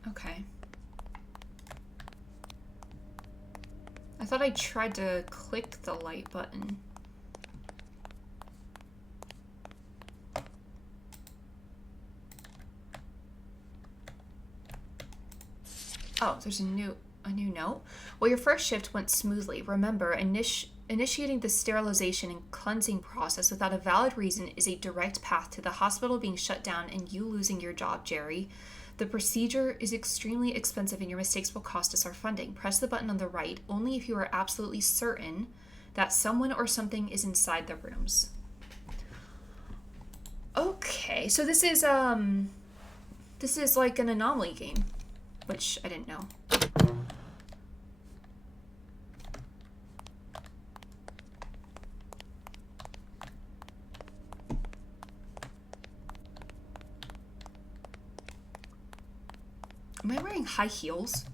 Okay. I thought I tried to click the light button. Oh, there's a new note. Well, your first shift went smoothly. Remember, initiating the sterilization and cleansing process without a valid reason is a direct path to the hospital being shut down and you losing your job, Jerry. The procedure is extremely expensive and your mistakes will cost us our funding. Press the button on the right only if you are absolutely certain that someone or something is inside the rooms. Okay, so this is like an anomaly game, which I didn't know. Am I wearing high heels?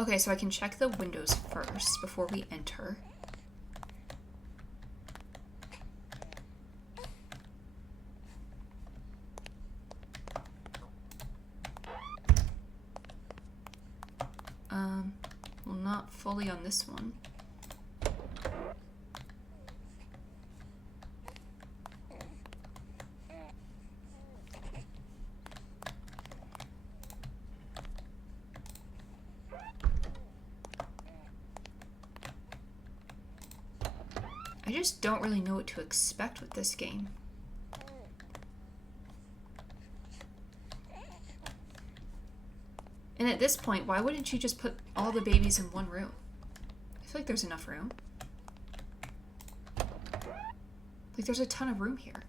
Okay, so I can check the windows first before we enter. Well, not fully on this one. I just don't really know what to expect with this game. And at this point, why wouldn't you just put all the babies in one room? I feel like there's enough room. Like, there's a ton of room here.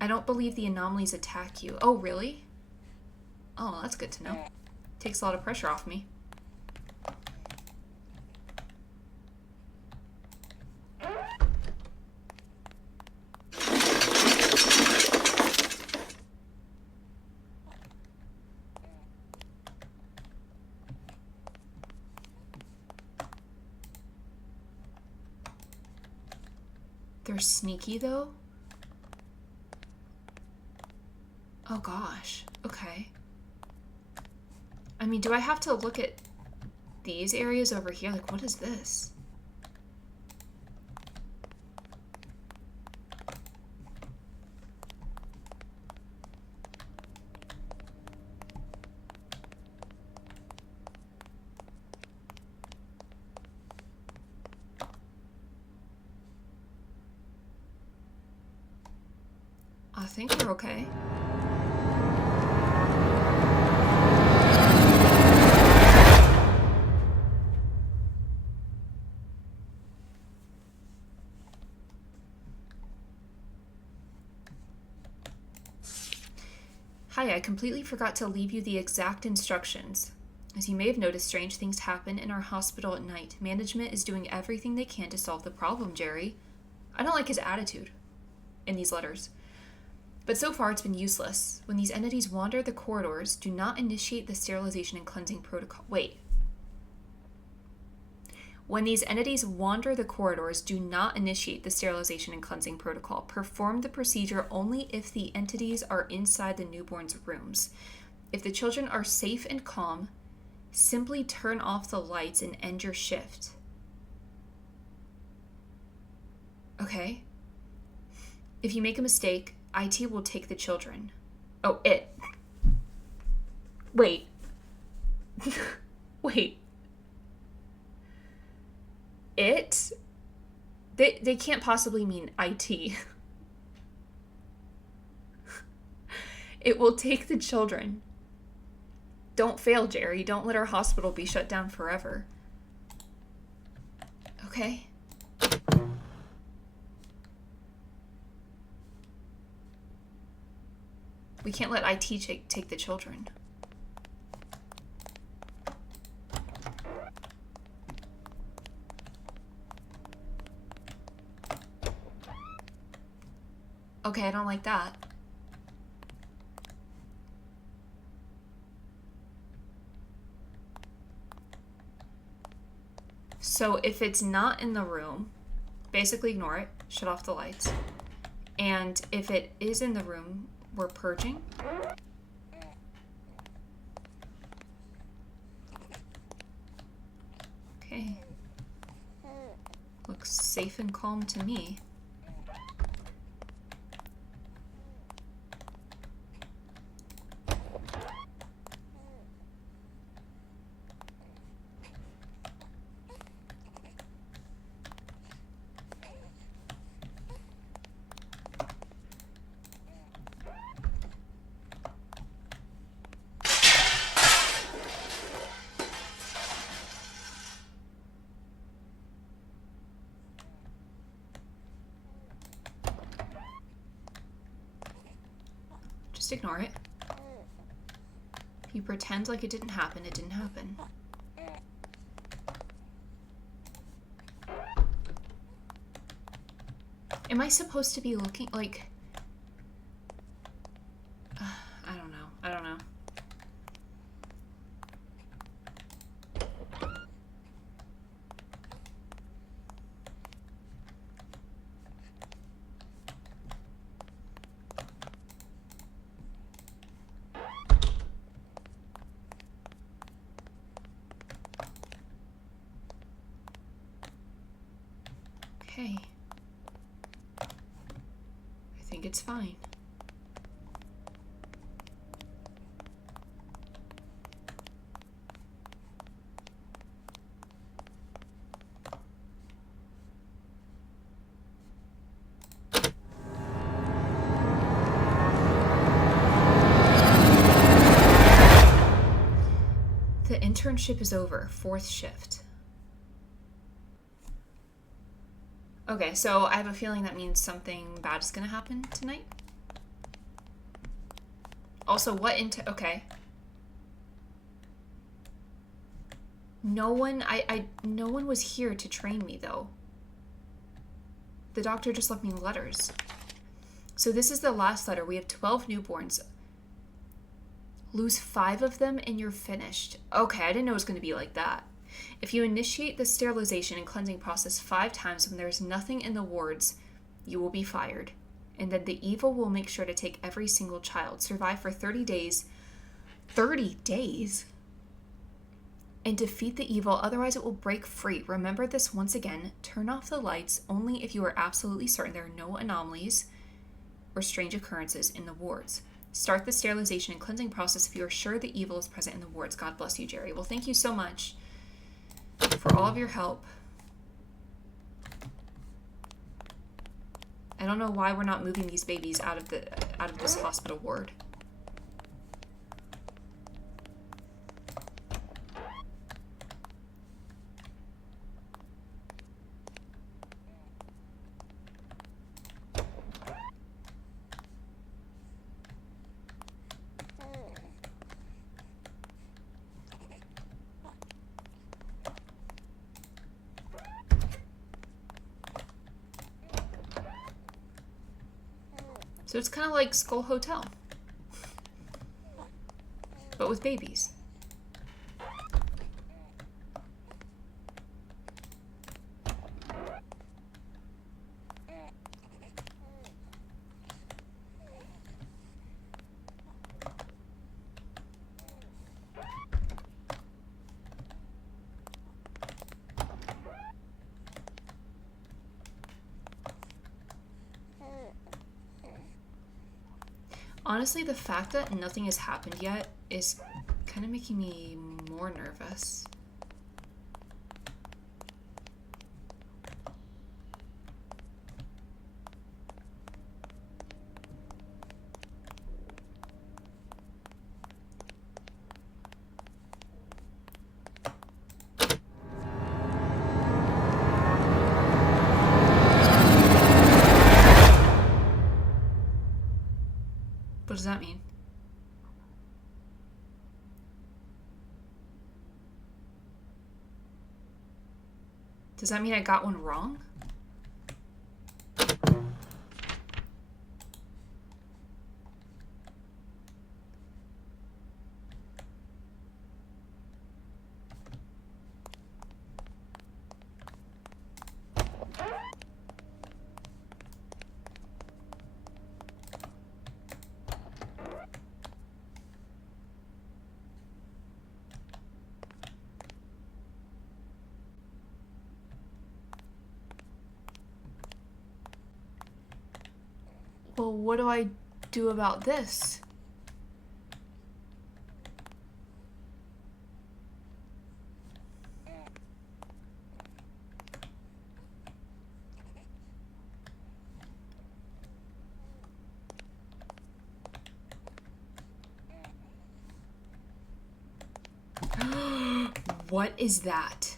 I don't believe the anomalies attack you. Oh, really? Oh, that's good to know. Takes a lot of pressure off me. They're sneaky, though? Oh, gosh. Okay. I mean, do I have to look at these areas over here? Like, what is this? I think we're okay. Hi, I completely forgot to leave you the exact instructions. As you may have noticed, strange things happen in our hospital at night. Management is doing everything they can to solve the problem, Jerry. I don't like his attitude in these letters. But so far it's been useless. When these entities wander the corridors, do not initiate the sterilization and cleansing protocol. Wait. When these entities wander the corridors, do not initiate the sterilization and cleansing protocol. Perform the procedure only if the entities are inside the newborn's rooms. If the children are safe and calm, simply turn off the lights and end your shift. Okay. If you make a mistake, IT will take the children. Oh, it. Wait. Wait. It? They can't possibly mean IT. It will take the children. Don't fail, Jerry. Don't let our hospital be shut down forever. Okay. We can't let IT take the children. Okay, I don't like that. So if it's not in the room, basically ignore it, shut off the lights. And if it is in the room, we're purging. Okay. Looks safe and calm to me. Just ignore it. If you pretend like it didn't happen, it didn't happen. Am I supposed to be looking like... I don't know. I don't know. Okay. I think it's fine. The internship is over. 4th shift. Okay, so I have a feeling that means something bad is gonna happen tonight. Also, okay. No one was here to train me, though. The doctor just left me letters. So this is the last letter. We have 12 newborns. Lose 5 of them and you're finished. Okay, I didn't know it was going to be like that. If you initiate the sterilization and cleansing process 5 times when there's nothing in the wards, you will be fired. And then the evil will make sure to take every single child. Survive for 30 days. 30 days? And defeat the evil, otherwise it will break free. Remember this once again. Turn off the lights only if you are absolutely certain there are no anomalies or strange occurrences in the wards. Start the sterilization and cleansing process if you are sure the evil is present in the wards. God bless you, Jerry. Well, thank you so much for all of your help. I don't know why we're not moving these babies out of this hospital ward. So it's kind of like Skull Hotel, but with babies. Honestly, the fact that nothing has happened yet is kind of making me more nervous. What does that mean? Does that mean I got one wrong? Well, what do I do about this? What is that?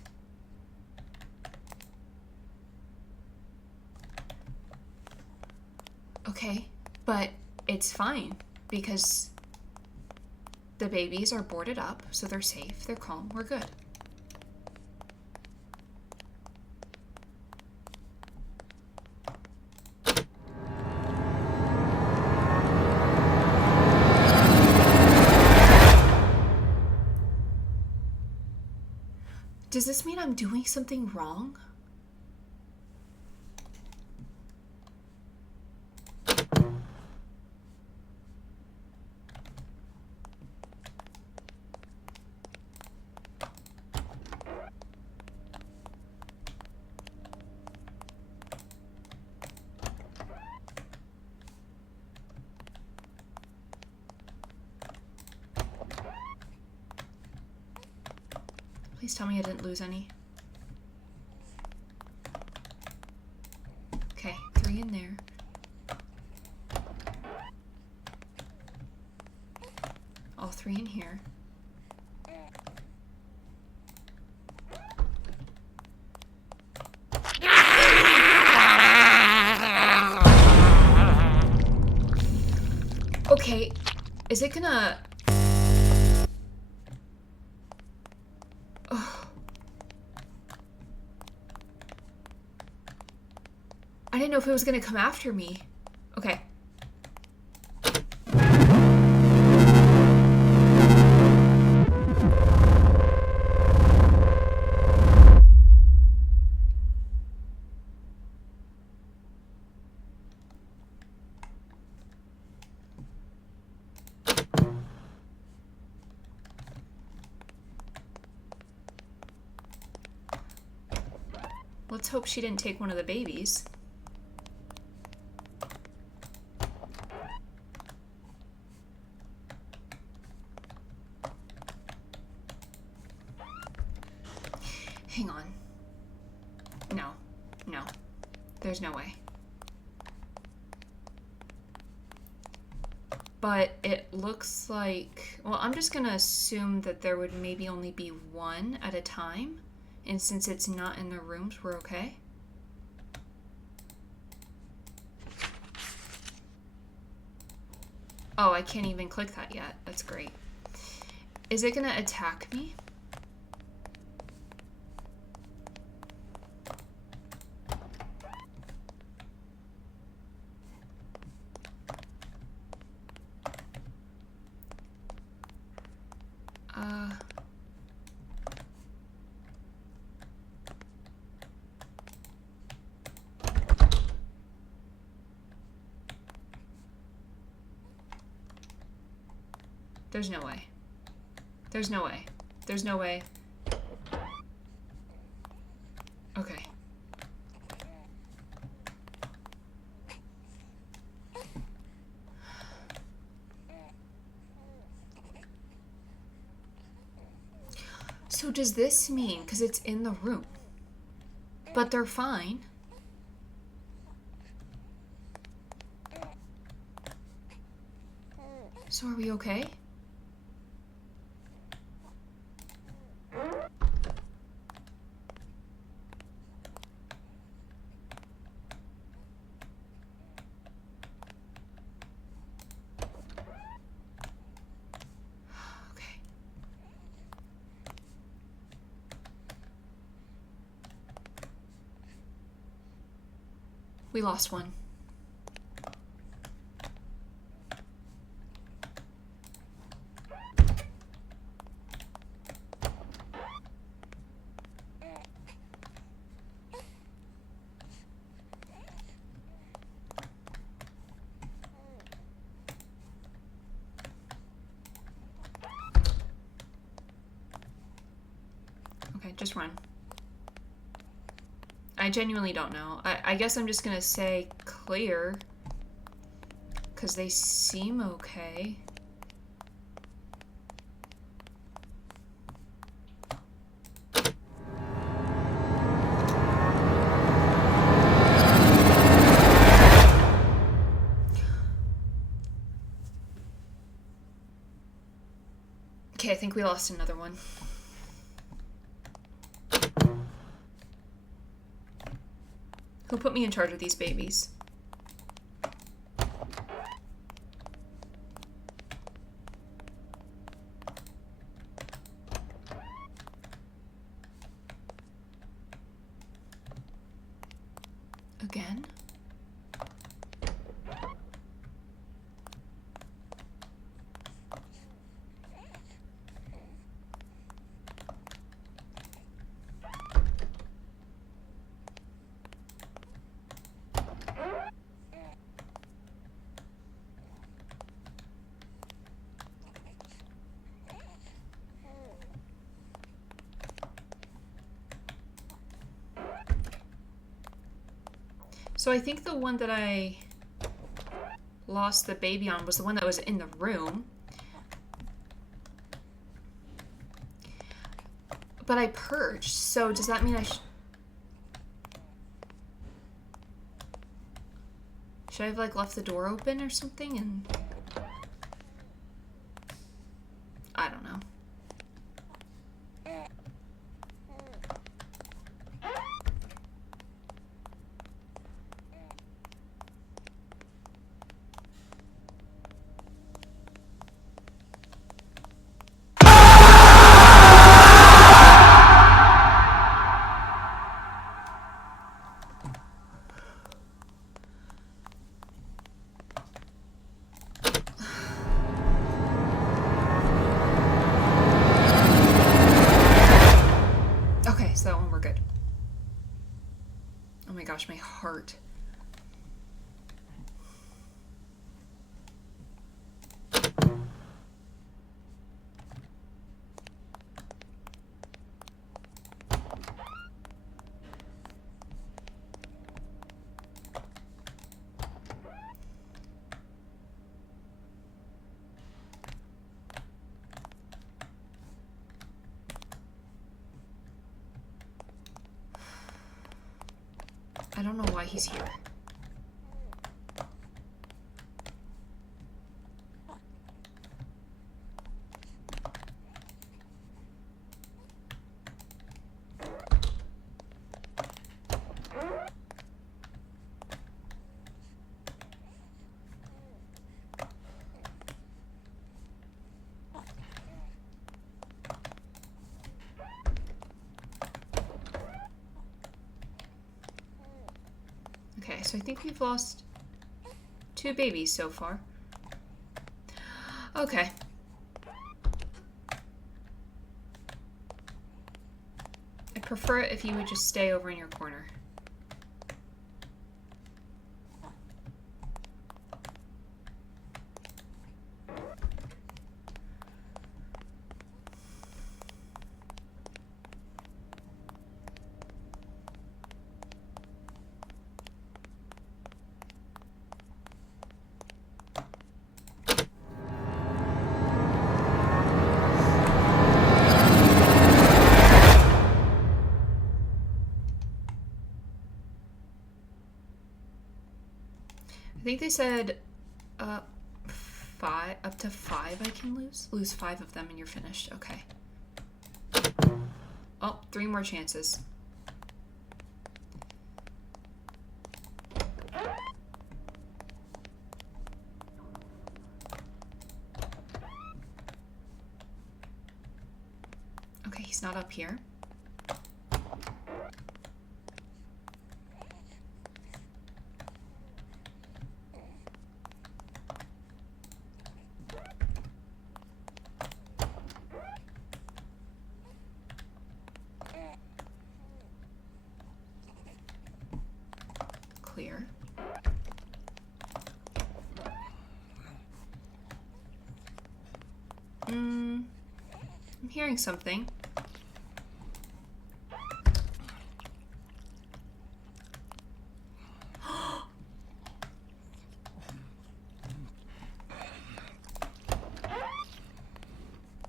Okay, but it's fine because the babies are boarded up, so they're safe, they're calm, we're good. Does this mean I'm doing something wrong? Please tell me I didn't lose any. Okay, 3 in there. All 3 in here. Okay, is it gonna... I didn't know if it was gonna come after me. Okay. Let's hope she didn't take one of the babies. Hang on. No. No. There's no way. But it looks like... Well, I'm just gonna assume that there would maybe only be one at a time. And since it's not in the rooms, we're okay. Oh, I can't even click that yet. That's great. Is it gonna attack me? There's no way. There's no way. There's no way. Okay. So does this mean, because it's in the room, but they're fine. So are we okay? Okay. We lost one. Okay, just run. I genuinely don't know. I guess I'm just gonna say clear, because they seem okay. Okay, I think we lost another one. Who put me in charge of these babies? Again? So I think the one that I lost the baby on was the one that was in the room. But I purged, so does that mean I should I have like left the door open or something? And I don't know. So that one we're good. Oh my gosh, my heart. I don't know why he's here. Okay, so I think we've lost 2 babies so far. Okay. I'd prefer it if you would just stay over in your corner. I think they said up to 5 I can lose. Lose 5 of them and you're finished. Okay. Oh, 3 more chances. Okay, he's not up here. Clear. I'm hearing something.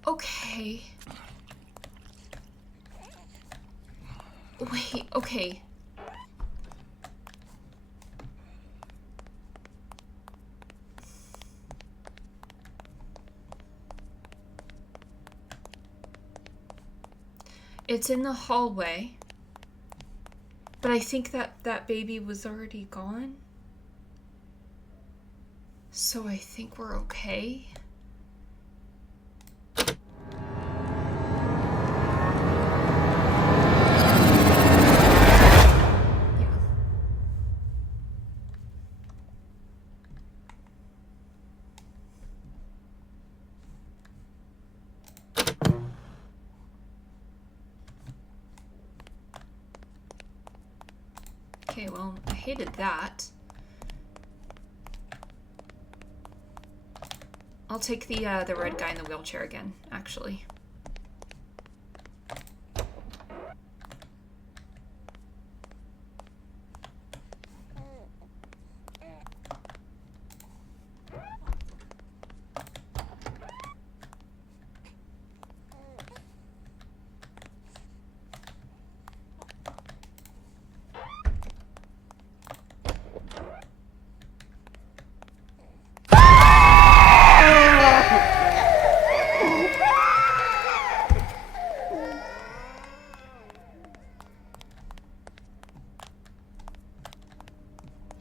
Okay. Wait, okay. It's in the hallway. But I think that baby was already gone. So I think we're okay. Okay, well, I hated that. I'll take the red guy in the wheelchair again, actually.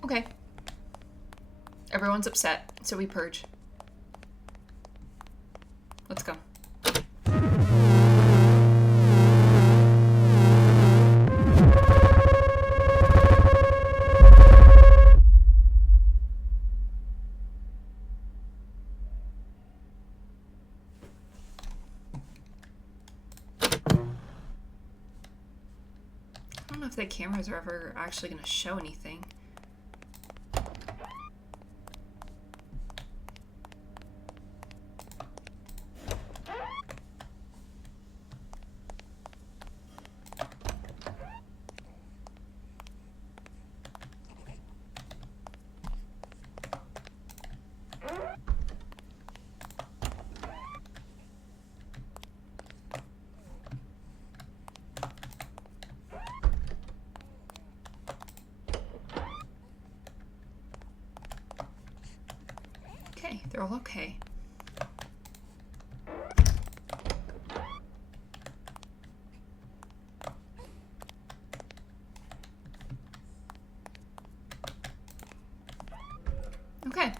Okay. Everyone's upset, so we purge. Let's go. I don't know if the cameras are ever actually going to show anything. Okay, they're all okay. Okay.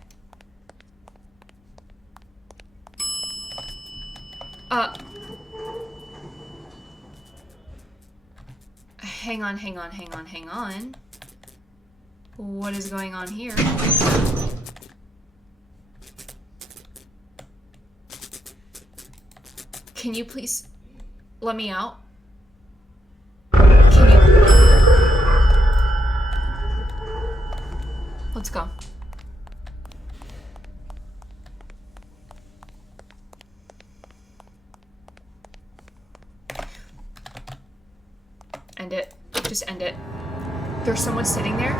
Hang on, hang on, hang on, hang on. What is going on here? Can you please let me out? Can you? Let's go. End it. Just end it. There's someone sitting there?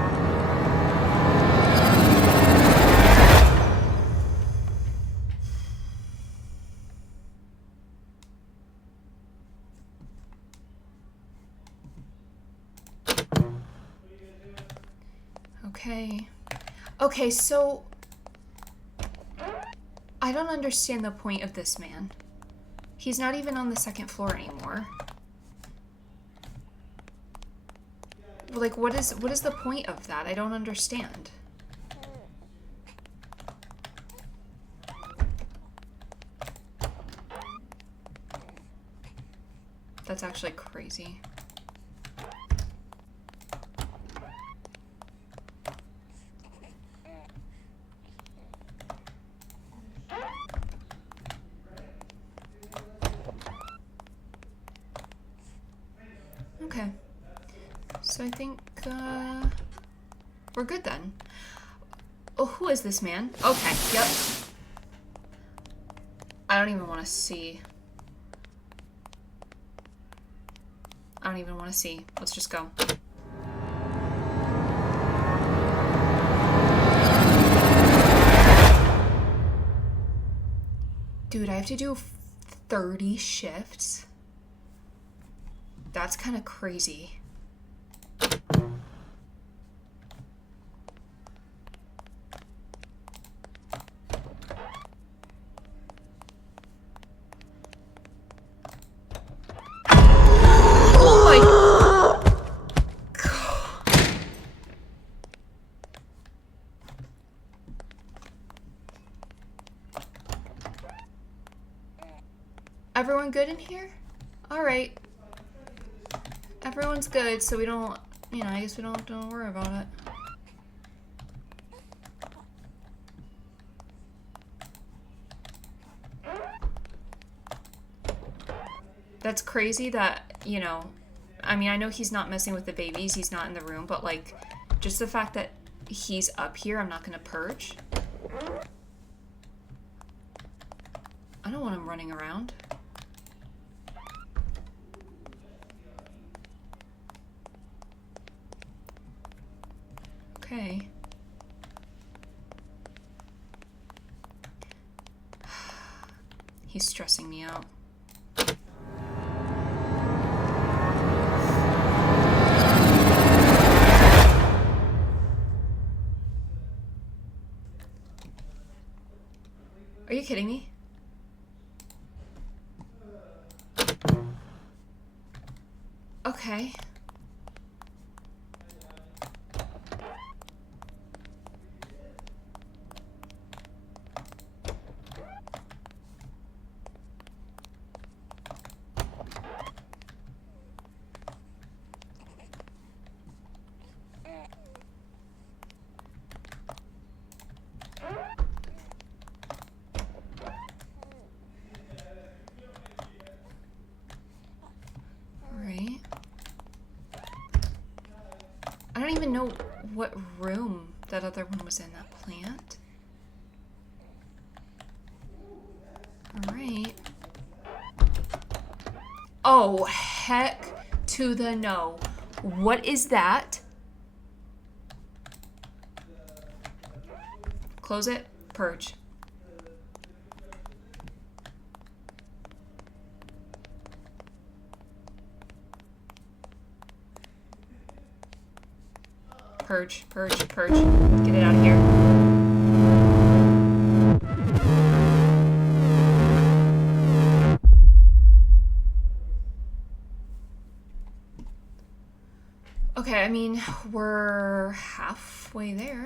Okay. Okay, so I don't understand the point of this man. He's not even on the second floor anymore. Like, what is the point of that? I don't understand. That's actually crazy. Okay. So I think, we're good then. Oh, who is this man? Okay, yep. I don't even want to see. I don't even want to see. Let's just go. Dude, I have to do 30 shifts? That's kind of crazy. Oh my God. Everyone good in here? All right. Everyone's good, so we don't, you know, I guess we don't worry about it. That's crazy that, you know, I mean, I know he's not messing with the babies, he's not in the room, but like, just the fact that he's up here, I'm not gonna purge. I don't want him running around. Okay. He's stressing me out. Are you kidding me? Okay. Alright. I don't even know what room that other one was in, that plant. Alright. Oh, heck to the no. What is that? Close it. Purge. Purge, purge, purge. Get it out of here. Okay, I mean, we're halfway there.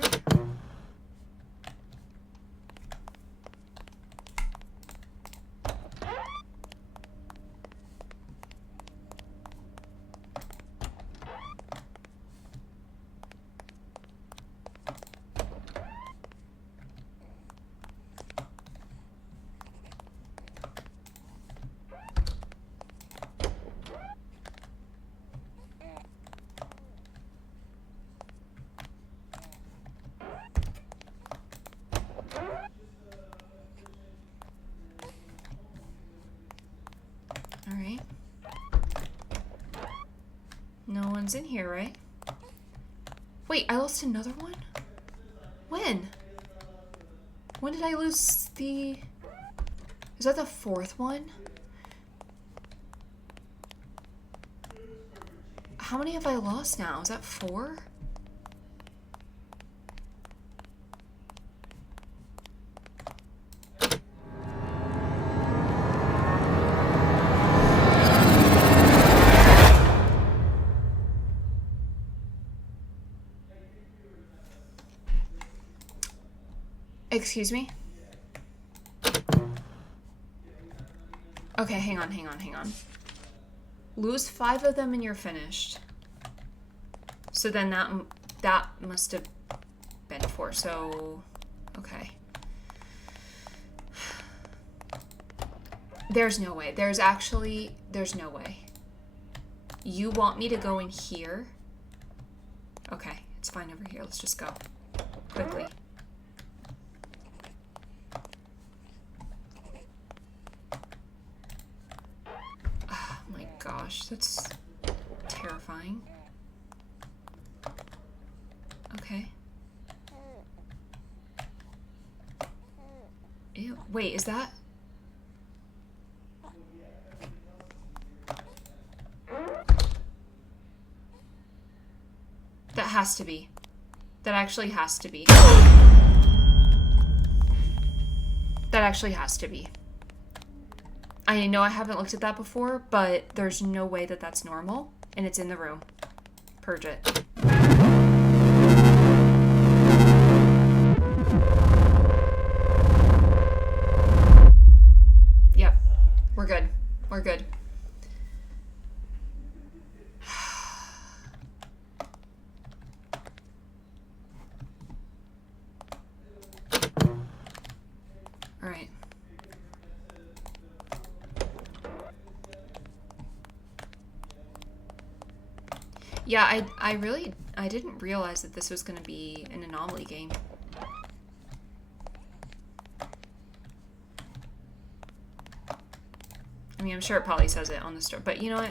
Alright. No one's in here, right? Wait, I lost another one? When? When did I lose the... Is that the fourth one? How many have I lost now? Is that 4? Excuse me? Okay, hang on. Lose 5 of them and you're finished. So then that must have been 4, so... Okay. There's no way. There's no way. You want me to go in here? Okay, it's fine over here. Let's just go. Quickly. Oh my gosh, that's terrifying. Okay. Ew. Wait, is that... That has to be. That actually has to be. That actually has to be. I know I haven't looked at that before, but there's no way that that's normal, and it's in the room. Purge it. Yep. We're good. We're good. All right. Yeah, I didn't realize that this was going to be an anomaly game. I mean, I'm sure it probably says it on the store, but you know,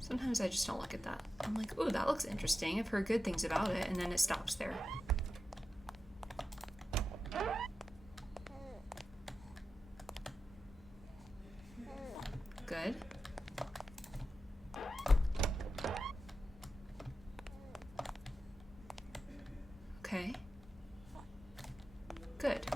sometimes I just don't look at that. I'm like, oh, that looks interesting. I've heard good things about it, and then it stops there. Good. Okay. Good.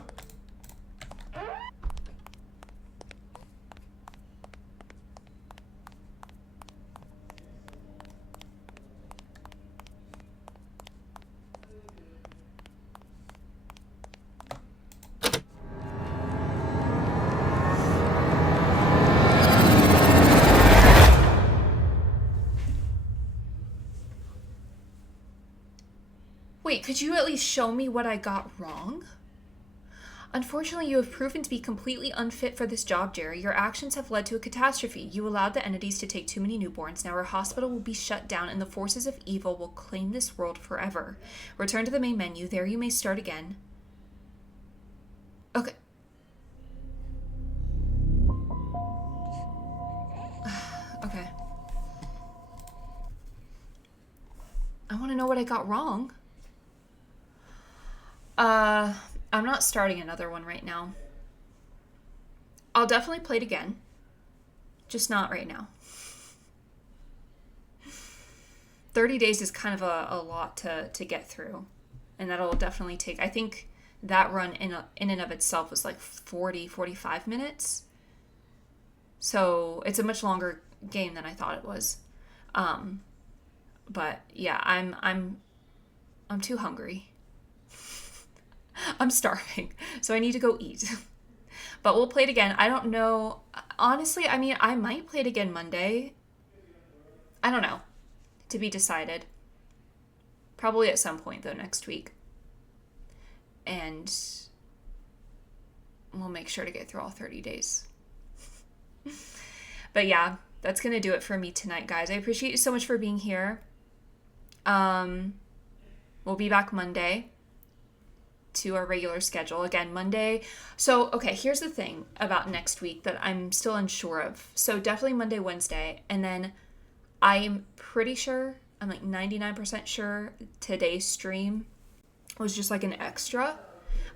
Wait, could you at least show me what I got wrong? Unfortunately, you have proven to be completely unfit for this job, Jerry. Your actions have led to a catastrophe. You allowed the entities to take too many newborns. Now our hospital will be shut down and the forces of evil will claim this world forever. Return to the main menu. There you may start again. Okay. Okay. I want to know what I got wrong. I'm not starting another one right now. I'll definitely play it again. Just not right now. 30 days is kind of a lot to get through. And that'll definitely take... I think that run in and of itself was like 45 minutes. So it's a much longer game than I thought it was. But yeah, I'm too hungry. I'm starving, so I need to go eat. But we'll play it again. I don't know. Honestly, I mean, I might play it again Monday. I don't know. To be decided. Probably at some point, though, next week. And we'll make sure to get through all 30 days. But yeah, that's going to do it for me tonight, guys. I appreciate you so much for being here. We'll be back Monday to our regular schedule. Again, Monday. So, okay, here's the thing about next week that I'm still unsure of. So definitely Monday, Wednesday. And then I'm pretty sure, I'm like 99% sure today's stream was just like an extra.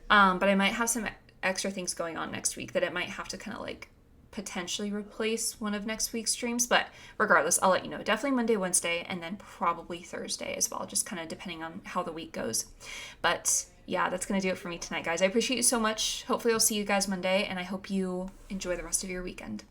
But I might have some extra things going on next week that it might have to kind of like potentially replace one of next week's streams. But regardless, I'll let you know. Definitely Monday, Wednesday, and then probably Thursday as well, just kind of depending on how the week goes. But yeah, that's going to do it for me tonight, guys. I appreciate you so much. Hopefully I'll see you guys Monday, and I hope you enjoy the rest of your weekend.